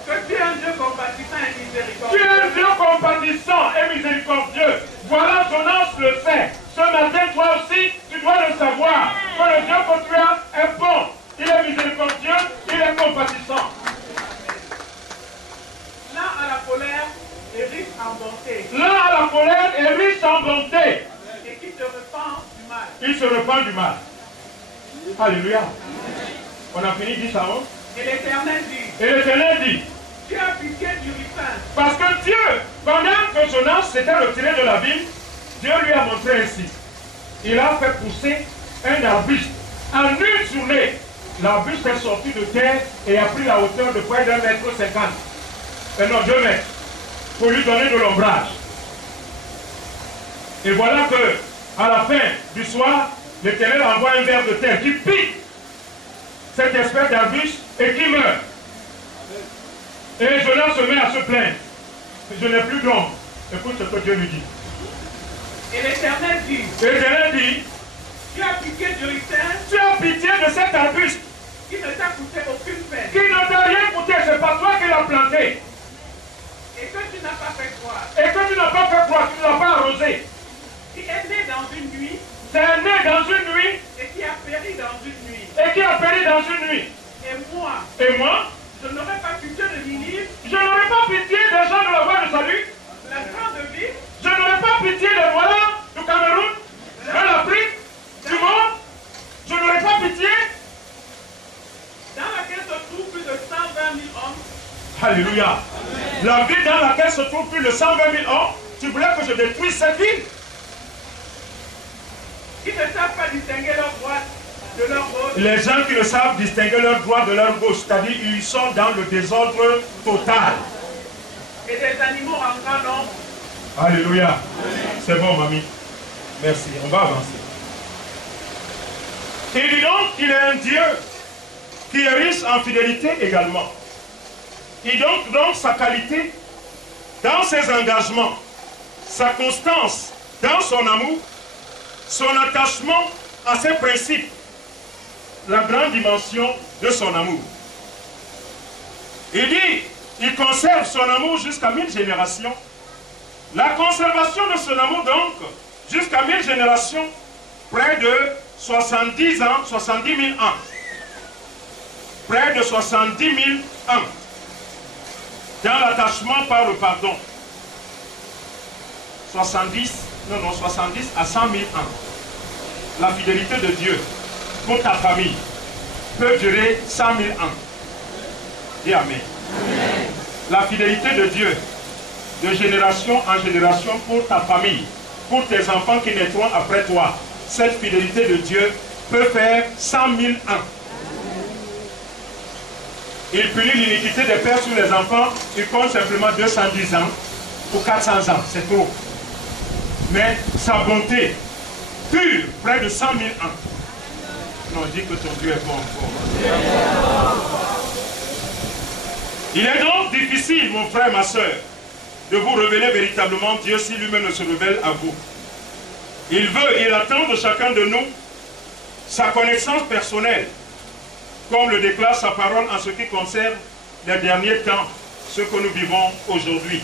Que tu es un Dieu compatissant et miséricordieux. Tu es un Dieu compatissant et miséricordieux. Voilà, Jonas le sait. Ce matin, toi aussi, tu dois le savoir. Que le Dieu que tu as est bon. Il est miséricordieux, il est compatissant. Lent à la colère et riche en bonté. Lent à la colère et riche en bonté. Et qui se repent du mal. Il se repent du mal. Alléluia. On a fini 10 à 11. Et l'Éternel dit. Tu as pitié du ricin. Parce que Dieu, pendant que Jonas s'était retiré de la ville, Dieu lui a montré ainsi. Il a fait pousser un arbuste. En une journée, l'arbuste est sorti de terre et a pris la hauteur de près d'1,50 m. Non, 2 mètres. Pour lui donner de l'ombrage. Et voilà que, à la fin du soir, l'Éternel envoie un ver de terre qui pique cette espèce d'arbuste et qui meurt. Et Jonas se met à se plaindre. Je n'ai plus d'homme. Écoute ce que Dieu lui dit. Et l'Éternel dit, tu as pitié du ricin, tu as pitié de cet arbuste qui ne t'a coûté aucune peine, qui ne t'a rien coûté, c'est pas toi qui l'as planté. et que tu n'as pas fait croire, Et que tu n'as pas fait croire, tu ne l'as pas arrosé. qui est né dans une nuit, C'est né dans une nuit et qui a péri dans une nuit. et qui a péri dans une nuit. Et moi, je n'aurais pas pitié de Ninive, Je n'aurais pas pitié des gens de la voie du salut. la grande ville, Je n'aurais pas pitié des Noirs du Cameroun, de l'Afrique, du monde. Je n'aurais pas pitié. dans laquelle se trouvent plus de 120 000 hommes, Alléluia. La ville dans laquelle se trouvent plus de 120 000 hommes, tu voulais que je détruise cette ville? qui ne savent pas distinguer leur droite de leur gauche, Les gens qui ne savent distinguer leur droite de leur gauche, c'est-à-dire ils sont dans le désordre total. et des animaux en grand nombre. Alléluia. C'est bon, mamie. Merci. On va avancer. Il dit donc qu'il est un Dieu qui est riche en fidélité également. Il donc sa qualité dans ses engagements, sa constance dans son amour, son attachement à ses principes, la grande dimension de son amour. Il dit, il conserve son amour jusqu'à 1000 générations. La conservation de son amour donc, jusqu'à 1000 générations, près de 70 ans, 70 000 ans. Près de 70 000 ans. Dans l'attachement par le pardon. 70 à 100 000 ans. La fidélité de Dieu pour ta famille peut durer 100 000 ans. Dis Amen. La fidélité de Dieu de génération en génération pour ta famille, pour tes enfants qui naîtront après toi. Cette fidélité de Dieu peut faire 100 000 ans. Il punit l'iniquité des pères sur les enfants, il compte simplement 210 ans ou 400 ans, c'est trop. Mais sa bonté pure, près de 100 000 ans. Non, dis que ton Dieu est bon. Il est donc difficile, mon frère, ma soeur, de vous révéler véritablement Dieu si lui-même ne se révèle à vous. Il attend de chacun de nous sa connaissance personnelle, comme le déclare sa parole en ce qui concerne les derniers temps, ce que nous vivons aujourd'hui.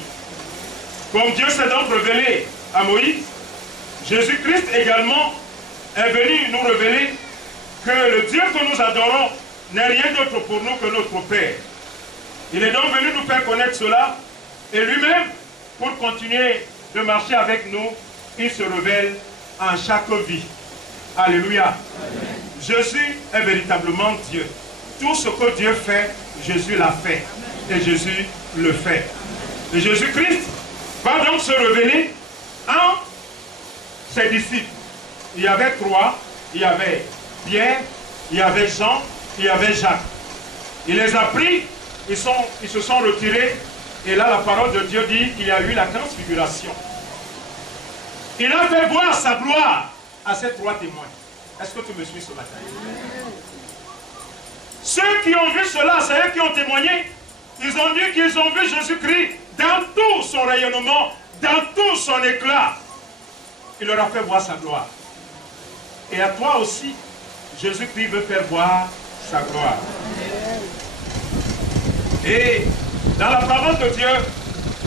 Comme Dieu s'est donc révélé à Moïse, Jésus-Christ également est venu nous révéler que le Dieu que nous adorons n'est rien d'autre pour nous que notre Père. Il est donc venu nous faire connaître cela, et lui-même, pour continuer de marcher avec nous, il se révèle en chaque vie. Alléluia. Amen. Jésus est véritablement Dieu. Tout ce que Dieu fait, Jésus l'a fait. Et Jésus le fait. Et Jésus-Christ va donc se révéler en ses disciples. Il y avait 3, il y avait Pierre, il y avait Jean, il y avait Jacques. Il les a pris, ils se sont retirés, et là la parole de Dieu dit qu'il y a eu la transfiguration. Il a fait voir sa gloire à ces 3 témoins. Est-ce que tu me suis ce matin? Ceux qui ont vu cela, c'est eux qui ont témoigné. Ils ont dit qu'ils ont vu Jésus-Christ dans tout son rayonnement, dans tout son éclat. Il leur a fait voir sa gloire. Et à toi aussi, Jésus-Christ veut faire voir sa gloire. Et dans la parole de Dieu,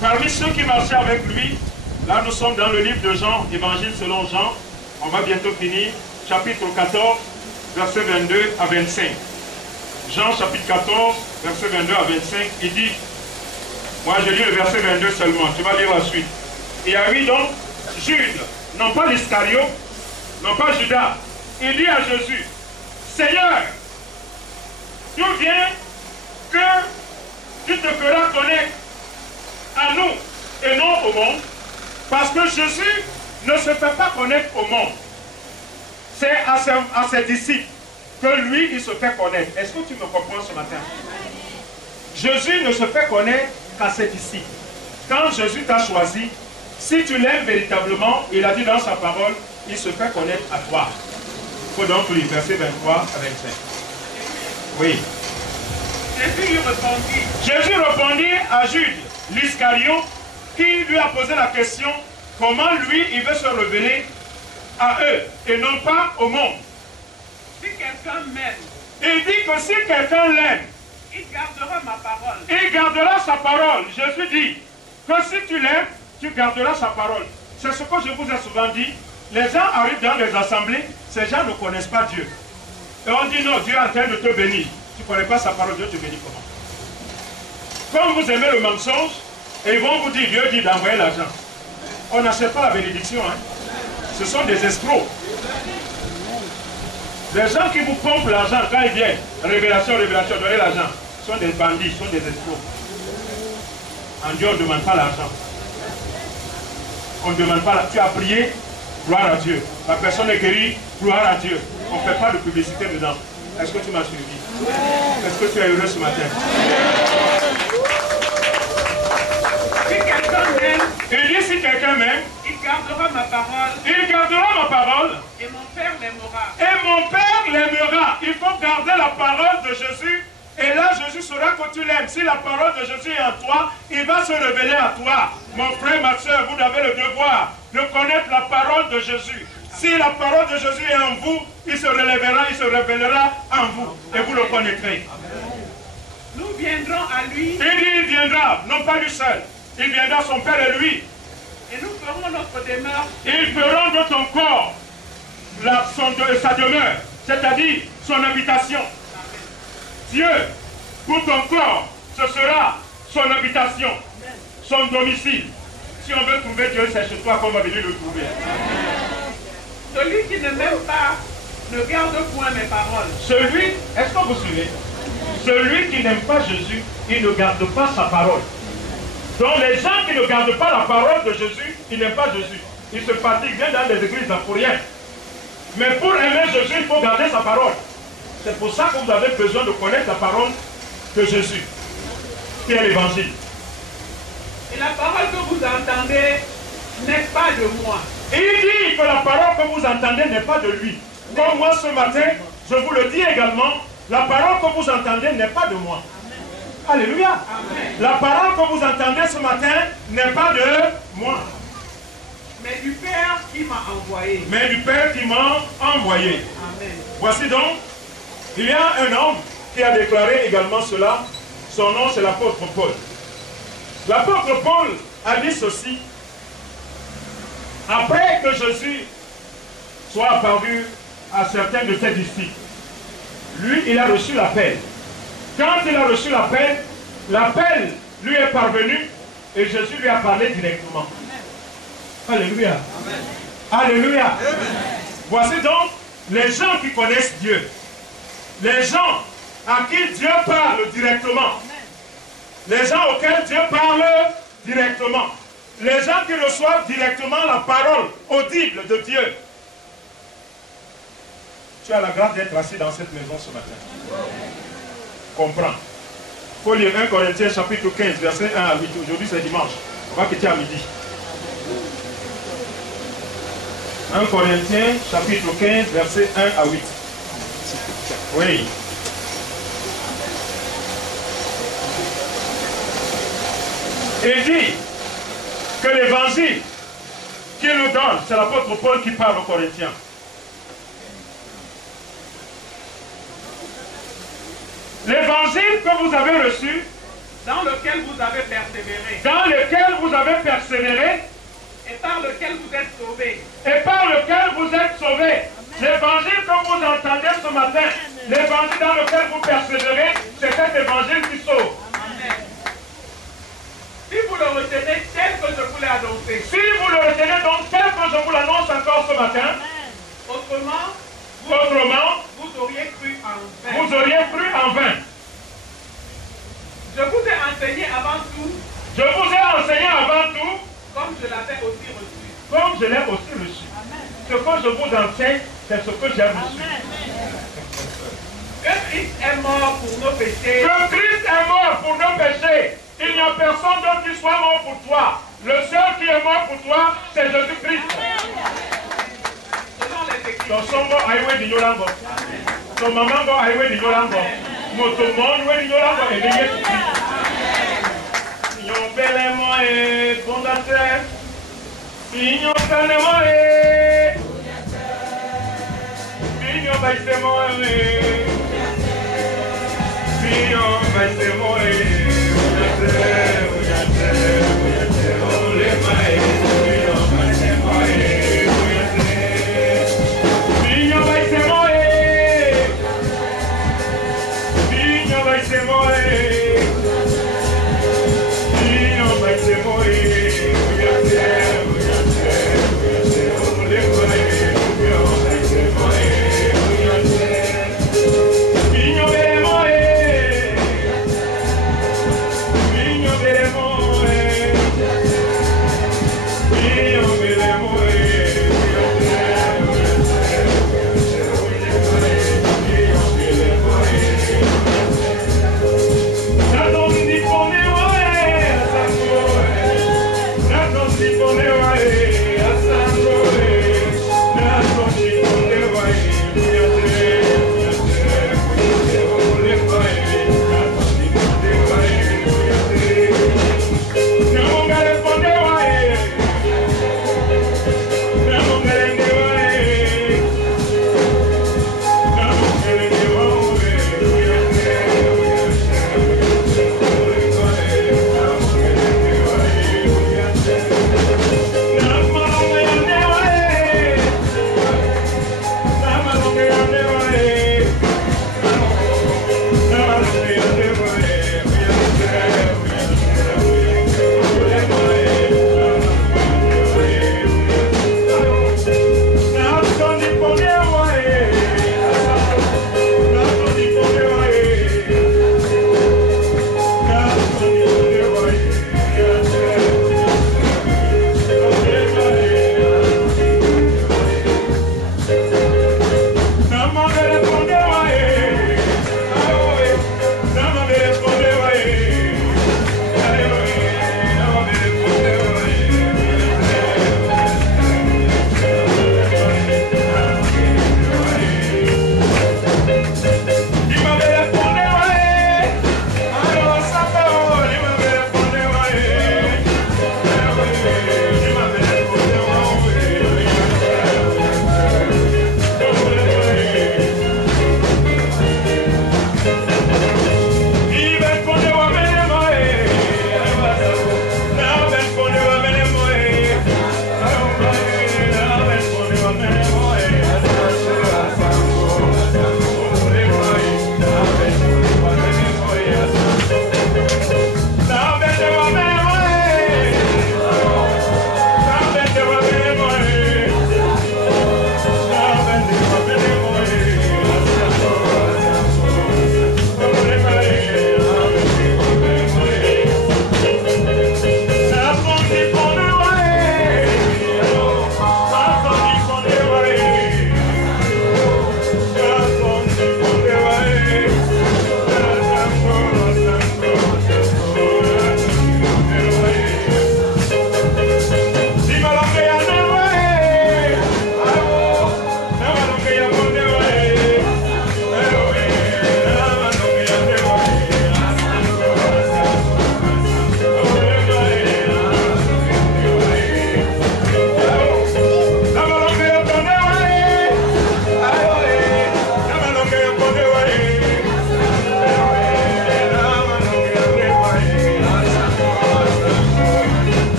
parmi ceux qui marchaient avec lui, là nous sommes dans le livre de Jean, Évangile selon Jean, on va bientôt finir, chapitre 14, versets 22 à 25. Jean chapitre 14, verset 22 à 25, il dit, moi je lis le verset 22 seulement, tu vas lire la suite. Il y a eu donc Jude, non pas l'Iscariote, non pas Judas, il dit à Jésus, Seigneur, d'où vient que tu te feras connaître à nous et non au monde, parce que Jésus ne se fait pas connaître au monde. C'est à ses disciples que lui, il se fait connaître. Est-ce que tu me comprends ce matin? Jésus ne se fait connaître qu'à ses disciples. Quand Jésus t'a choisi, si tu l'aimes véritablement, il a dit dans sa parole, il se fait connaître à toi. Il faut donc lire verset 23 à 25. Oui. Jésus répondit à Jude l'Iscariote qui lui a posé la question comment lui il veut se révéler à eux et non pas au monde. Si quelqu'un m'aime, Il dit que si quelqu'un l'aime, il gardera ma parole. il gardera sa parole. Jésus dit que si tu l'aimes, tu garderas sa parole. C'est ce que je vous ai souvent dit. Les gens arrivent dans les assemblées, ces gens ne connaissent pas Dieu. Et on dit non, Dieu est en train de te bénir. Tu ne connais pas sa parole, Dieu te bénit comment? Comme vous aimez le mensonge, et ils vont vous dire, Dieu dit d'envoyer l'argent. On n'achète pas la bénédiction. Hein. Ce sont des escrocs. Les gens qui vous pompent l'argent quand ils viennent, révélation, révélation, donnez l'argent, sont des bandits, sont des escrocs. En Dieu, on ne demande pas l'argent. On ne demande pas, tu as prié, gloire à Dieu. La personne est guérie, gloire à Dieu. On ne fait pas de publicité dedans. Est-ce que tu m'as suivi? Est-ce que tu es heureux ce matin? Si quelqu'un m'aime, Il dit si quelqu'un m'aime, il gardera ma parole. il gardera ma parole. Et mon Père l'aimera. Et mon Père l'aimera. Il faut garder la parole de Jésus. Et là, Jésus saura que tu l'aimes. Si la parole de Jésus est en toi, il va se révéler à toi. Mon frère, ma soeur, vous avez le devoir de connaître la parole de Jésus. Si la parole de Jésus est en vous, il se relèvera, il se révélera en vous. Et vous le connaîtrez. Nous viendrons à lui. Il dit, il viendra, non pas lui seul. Il viendra, son Père et lui. Et nous ferons notre demeure. Ils feront de ton corps sa demeure, c'est-à-dire son habitation. Dieu, pour ton corps, ce sera son habitation, son domicile. Si on veut trouver Dieu, c'est chez toi qu'on va venir le trouver. Celui qui ne m'aime pas ne garde point mes paroles. Celui, est-ce que vous suivez? Celui qui n'aime pas Jésus, il ne garde pas sa parole. Donc les gens qui ne gardent pas la parole de Jésus, ils n'aiment pas Jésus. Ils se fatiguent bien dans les églises pour rien. Mais pour aimer Jésus, il faut garder sa parole. C'est pour ça que vous avez besoin de connaître la parole de Jésus, qui est l'évangile. Et la parole que vous entendez n'est pas de moi. Il dit que la parole que vous entendez n'est pas de lui. Comme moi ce matin, je vous le dis également, la parole que vous entendez n'est pas de moi. Alléluia. Amen. La parole que vous entendez ce matin n'est pas de moi. Mais du Père qui m'a envoyé. Mais du Père qui m'a envoyé. Amen. Voici donc, il y a un homme qui a déclaré également cela. Son nom, c'est l'apôtre Paul. L'apôtre Paul a dit ceci. Après que Jésus soit apparu à certains de ses disciples, lui, il a reçu l'appel. Quand il a reçu l'appel lui est parvenu et Jésus lui a parlé directement. Amen. Alléluia. Amen. Alléluia. Amen. Voici donc les gens qui connaissent Dieu. Les gens à qui Dieu parle directement. Les gens auxquels Dieu parle directement. Les gens qui reçoivent directement la parole audible de Dieu. Tu as la grâce d'être assis dans cette maison ce matin. Comprends. Il faut lire 1 Corinthiens chapitre 15, verset 1 à 8. Aujourd'hui c'est dimanche. On va quitter à midi. 1 Corinthiens chapitre 15, verset 1 à 8. Oui. Il dit que l'évangile qu'il nous donne, c'est l'apôtre Paul qui parle aux Corinthiens. L'évangile que vous avez reçu, dans lequel vous avez persévéré, et par lequel vous êtes sauvés, l'évangile que vous entendez ce matin, l'évangile dans lequel vous persévérez, c'est cet évangile qui sauve. Amen. Si vous le retenez tel que je vous l'ai annoncé, Si vous le retenez donc tel que je vous l'annonce encore ce matin, autrement, vous auriez cru en vain. vous auriez cru en vain. Je vous ai enseigné avant tout, Je vous ai enseigné avant tout, comme je l'avais aussi reçu. comme je l'ai aussi reçu. Ce que je vous enseigne, c'est ce que j'ai reçu. Que Christ est mort pour nos péchés. Que Christ est mort pour nos péchés. Il n'y a personne d'autre qui soit mort pour toi. Le seul qui est mort pour toi, c'est Jésus-Christ. Selon les Écritures. Ton son go highway di Yolango. Ton maman go highway di Yolango. motomon weni yola kwa ebeye Signon Belemo est fondateur Signon Kanemo est Signon Baïsemo est Signon Baïsemo est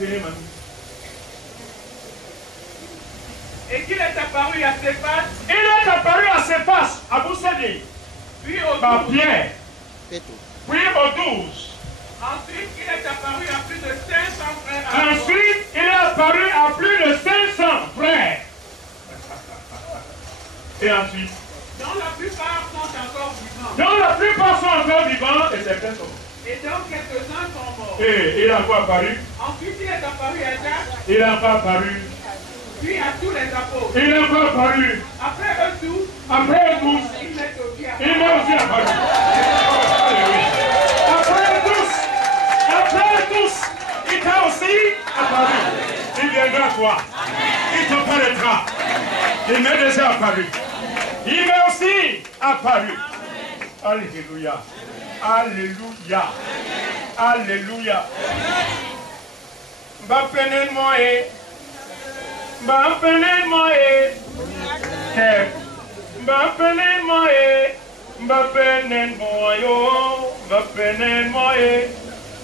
Tenez, mamie. Et qu'il est apparu à ses faces. Il est apparu à ses faces, à vous céder. Puis aux Par 12. Pierre. Puis aux 12. Ensuite, il est apparu à plus de 500 frères. Ensuite, il est apparu à plus de 500 frères. Et ensuite, dont la plupart sont encore vivants. dont la plupart sont encore vivants et certains sont morts. Et dont quelques-uns sont morts. Et il a encore apparu. Ensuite, il est apparu à Jacques. Il a encore apparu. Puis à tous les apôtres. Il a encore apparu. Après eux tous. Après eux tous. Il m'est aussi apparu. Il m'a aussi apparu. Après tous. Après tous. Il t'a aussi apparu. Il viendra à toi. Il t'apparaîtra. Il m'est déjà apparu. Il m'est aussi apparu. Alléluia. Alléluia. Alléluia. Bapenen moe. Bapenen moe. Bapenen moe. Bapenen moyo. Bapenen moe.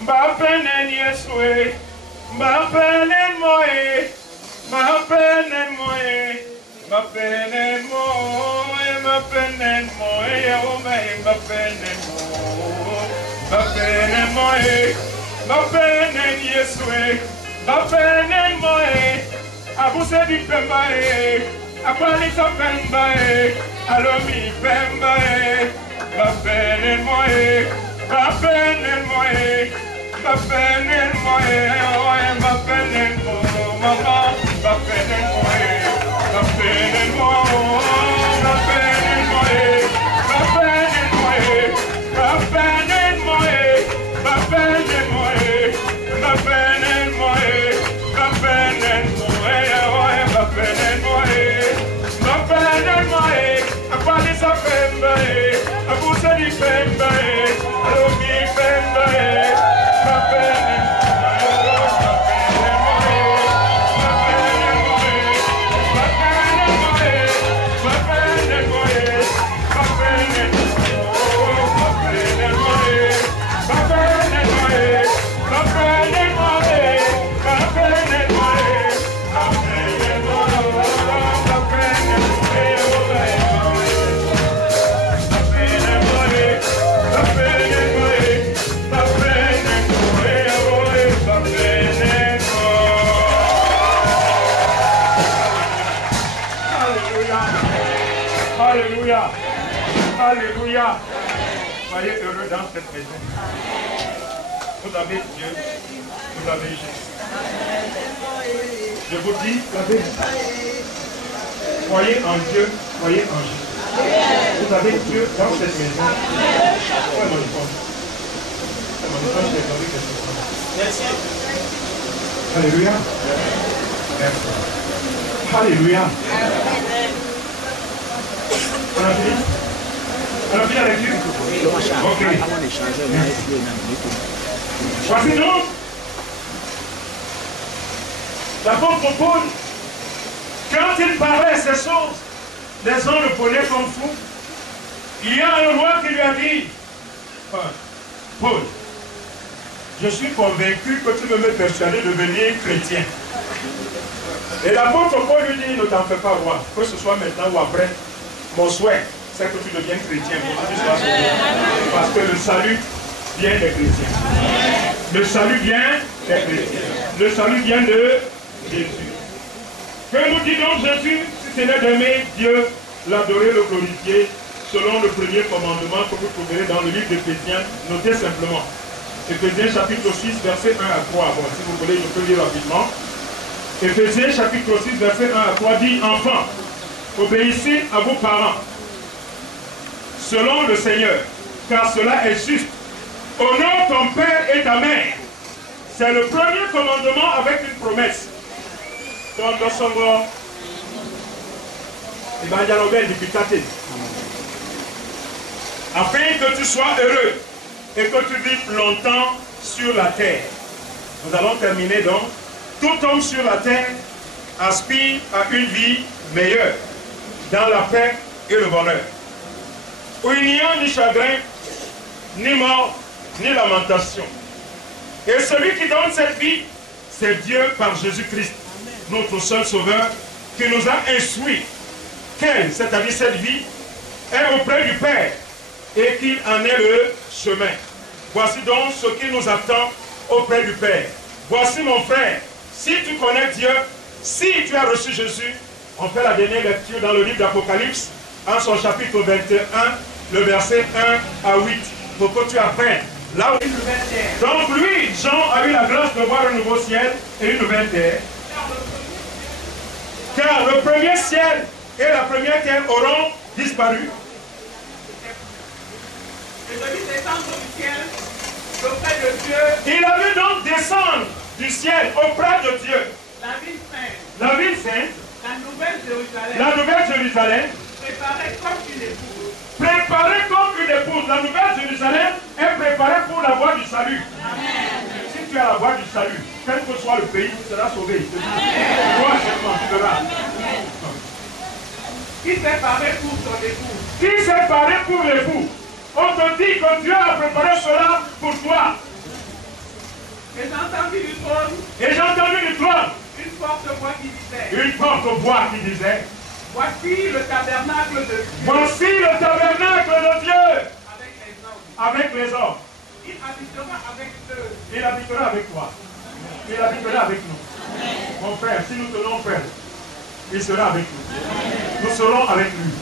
Bapenen yeswe. Bapenen moe. Bapenen moe. Bapenen moe. Bapenen moe. Bapenen moe. Bapenen moe. Bapenen yeswe. Bapenen moe. Abuse di pembae. Akwali so pembae. Alomi pembae. Bapenen moe. Bapenen moe. Bapenen moe. Bapenen moe. Mama. Bapenen moe. Bapenen moe. Bapenen moe. Bapenen moe. Bapenen moe. Bapenen moe. Bapenen moe. Bapenen moe. Bapenen moe. Bapenen moe. Akwali sa pembae. Abuse di pembae. Alomi pembae. Bapenen Alléluia. Alléluia. Soyez heureux dans cette maison. Vous avez Dieu. Vous avez Jésus. Je vous dis la vérité. Croyez en Dieu. Croyez en Jésus. Vous avez Dieu dans cette maison. Ouais, mon épouse. Mon épouse, je l'ai donné quelque chose. Merci. Alléluia. Merci. Alléluia. On a fini? On a fini la lecture? Ok. Voici donc l'apôtre Paul, quand il parlait ces choses, les gens le prenaient comme fou. Il y a un roi qui lui a dit, Paul, je suis convaincu que tu veux me persuader de devenir chrétien. Et l'apôtre Paul lui dit, ne t'en fais pas, roi, que ce soit maintenant ou après. Mon souhait, c'est que tu deviennes chrétien pour que tu sois sauvé. Parce que le salut vient des chrétiens. Le salut vient des chrétiens. Le salut vient de Jésus. Que nous dit donc Jésus, si ce n'est d'aimer Dieu, l'adorer, le glorifier, selon le premier commandement que vous trouverez dans le livre d'Éphésiens, notez simplement. Éphésiens chapitre 6, verset 1 à 3. Bon, si vous voulez, je peux lire rapidement. Éphésiens chapitre 6, verset 1 à 3 dit, enfants, obéissez à vos parents, selon le Seigneur, car cela est juste. Honore ton père et ta mère. C'est le premier commandement avec une promesse. Donc, dans son roi, afin que tu sois heureux et que tu vives longtemps sur la terre. Nous allons terminer donc. Tout homme sur la terre aspire à une vie meilleure, dans la paix et le bonheur, où il n'y a ni chagrin, ni mort, ni lamentation. Et celui qui donne cette vie, c'est Dieu par Jésus-Christ, notre seul Sauveur, qui nous a instruits qu'elle, c'est-à-dire cette vie, est auprès du Père et qu'il en est le chemin. Voici donc ce qui nous attend auprès du Père. Voici mon frère, si tu connais Dieu, si tu as reçu Jésus, on fait la dernière lecture dans le livre d'Apocalypse, en son chapitre 21, le verset 1 à 8, pour que tu apprennes. Là où... Donc lui, Jean, a eu la grâce de voir un nouveau ciel et une nouvelle terre. Car le premier ciel et la première terre auront disparu. Et je vis descendre du ciel auprès de Dieu. Il a vu donc descendre du ciel auprès de Dieu. La ville sainte. La ville sainte. La nouvelle Jérusalem. La nouvelle Jérusalem. Préparée comme une épouse. Préparée comme une épouse. La nouvelle Jérusalem est préparée pour la voie du salut. Amen. Si tu as la voie du salut, quel que soit le pays, tu seras sauvé. Toi, tu verras. Qui s'est paré pour son époux? Qui s'est paré pour l'époux? On te dit que Dieu a préparé cela pour toi. Et j'ai entendu du trône. Et j'ai entendu du trône Une forte voix qui disait. une forte voix qui disait: Voici le tabernacle de Dieu. voici le tabernacle de Dieu Avec les hommes. avec les hommes. Il habitera avec eux. Il habitera avec toi. Il habitera avec nous. Mon frère, si nous tenons frère, il sera avec nous. Nous serons avec lui.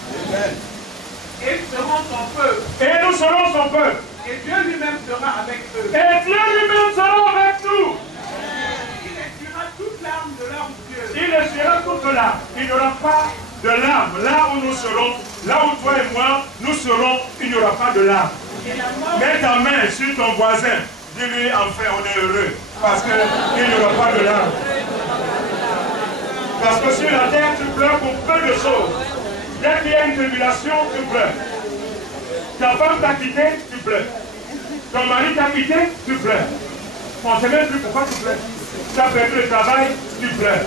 Et ils seront son peuple. Et nous serons son peuple. Et Dieu lui-même sera avec eux. Et Dieu lui-même sera avec nous. Il essuiera toute larme de leurs yeux. Il essuiera toute larme. Il n'y aura pas de larmes. Là où nous serons, là où toi et moi, nous serons, il n'y aura pas de larmes. Et la mort. Mets ta main sur ton voisin. Dis-lui, enfin, on est heureux. Parce qu'il n'y aura pas de larmes. Parce que sur la terre, tu pleures pour peu de choses. Dès qu'il y a une tribulation, tu pleures. Ta femme t'a quitté, tu pleures. Ton mari t'a quitté, tu pleures. On ne sait même plus pourquoi tu pleures. Tu as perdu le travail, tu pleures.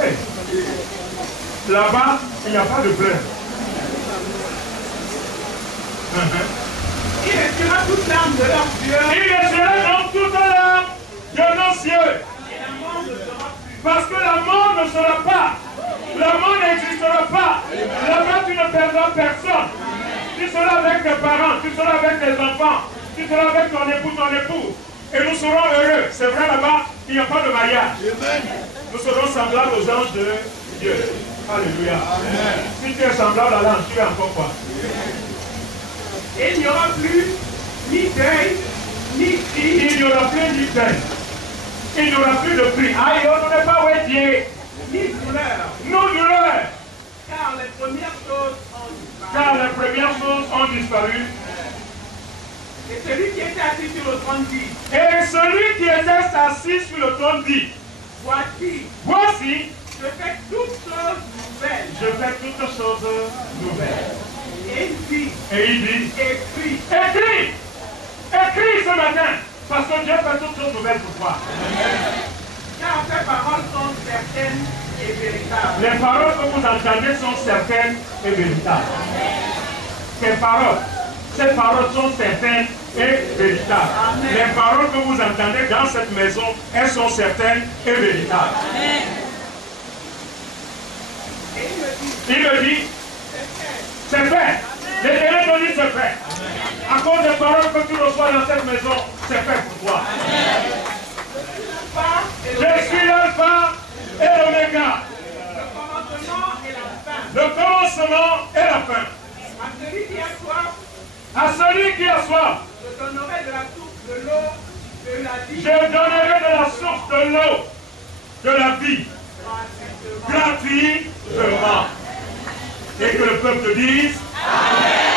Hey. Là-bas, il n'y a pas de pleurs. Il essuiera toute larme de leurs yeux. Il essuiera donc toute larme de nos yeux. Et la mort ne sera plus. Parce que la mort ne sera pas. La mort n'existera pas. Là-bas, tu ne perdras personne. Tu seras avec tes parents, tu seras avec tes enfants, tu seras avec ton époux, ton épouse. Et nous serons heureux. C'est vrai, là-bas, il n'y a pas de mariage. Nous serons semblables aux anges de Dieu. Alléluia. Si tu es semblable à l'ange, tu es encore quoi? Et il n'y aura plus ni deuil, ni cri. Il n'y aura plus ni peine. Il n'y aura plus de cri. Aïe, on ne n'est pas ouédié. Ni douleur. Nos douleurs. Car les premières choses ont disparu. Car les premières choses ont disparu. Et celui qui était assis sur le trône dit, Et celui qui était assis sur le trône dit: Voici, je fais toutes choses nouvelles. je fais toutes choses nouvelles. Et il dit, Et il dit: écris. Écris! Écris ce matin! Parce que Dieu fait toutes choses nouvelles pour toi. Car ces paroles sont certaines et véritables. Les paroles que vous entendez sont certaines et véritables. Ces paroles sont certaines et véritables. Amen. Les paroles que vous entendez dans cette maison, elles sont certaines et véritables. Amen. Et il me dit, Il me dit: c'est fait. c'est fait. L'Éternel te dit: c'est fait. À cause des paroles que tu reçois dans cette maison, c'est fait pour toi. Je suis l'alpha et l'oméga. Le commencement et la fin. Le commencement et la fin. À celui qui a soif, À celui qui a soif, je donnerai de la source de l'eau de la vie. je donnerai de la source de l'eau, de la vie, gratuitement. Et que le peuple dise: Amen.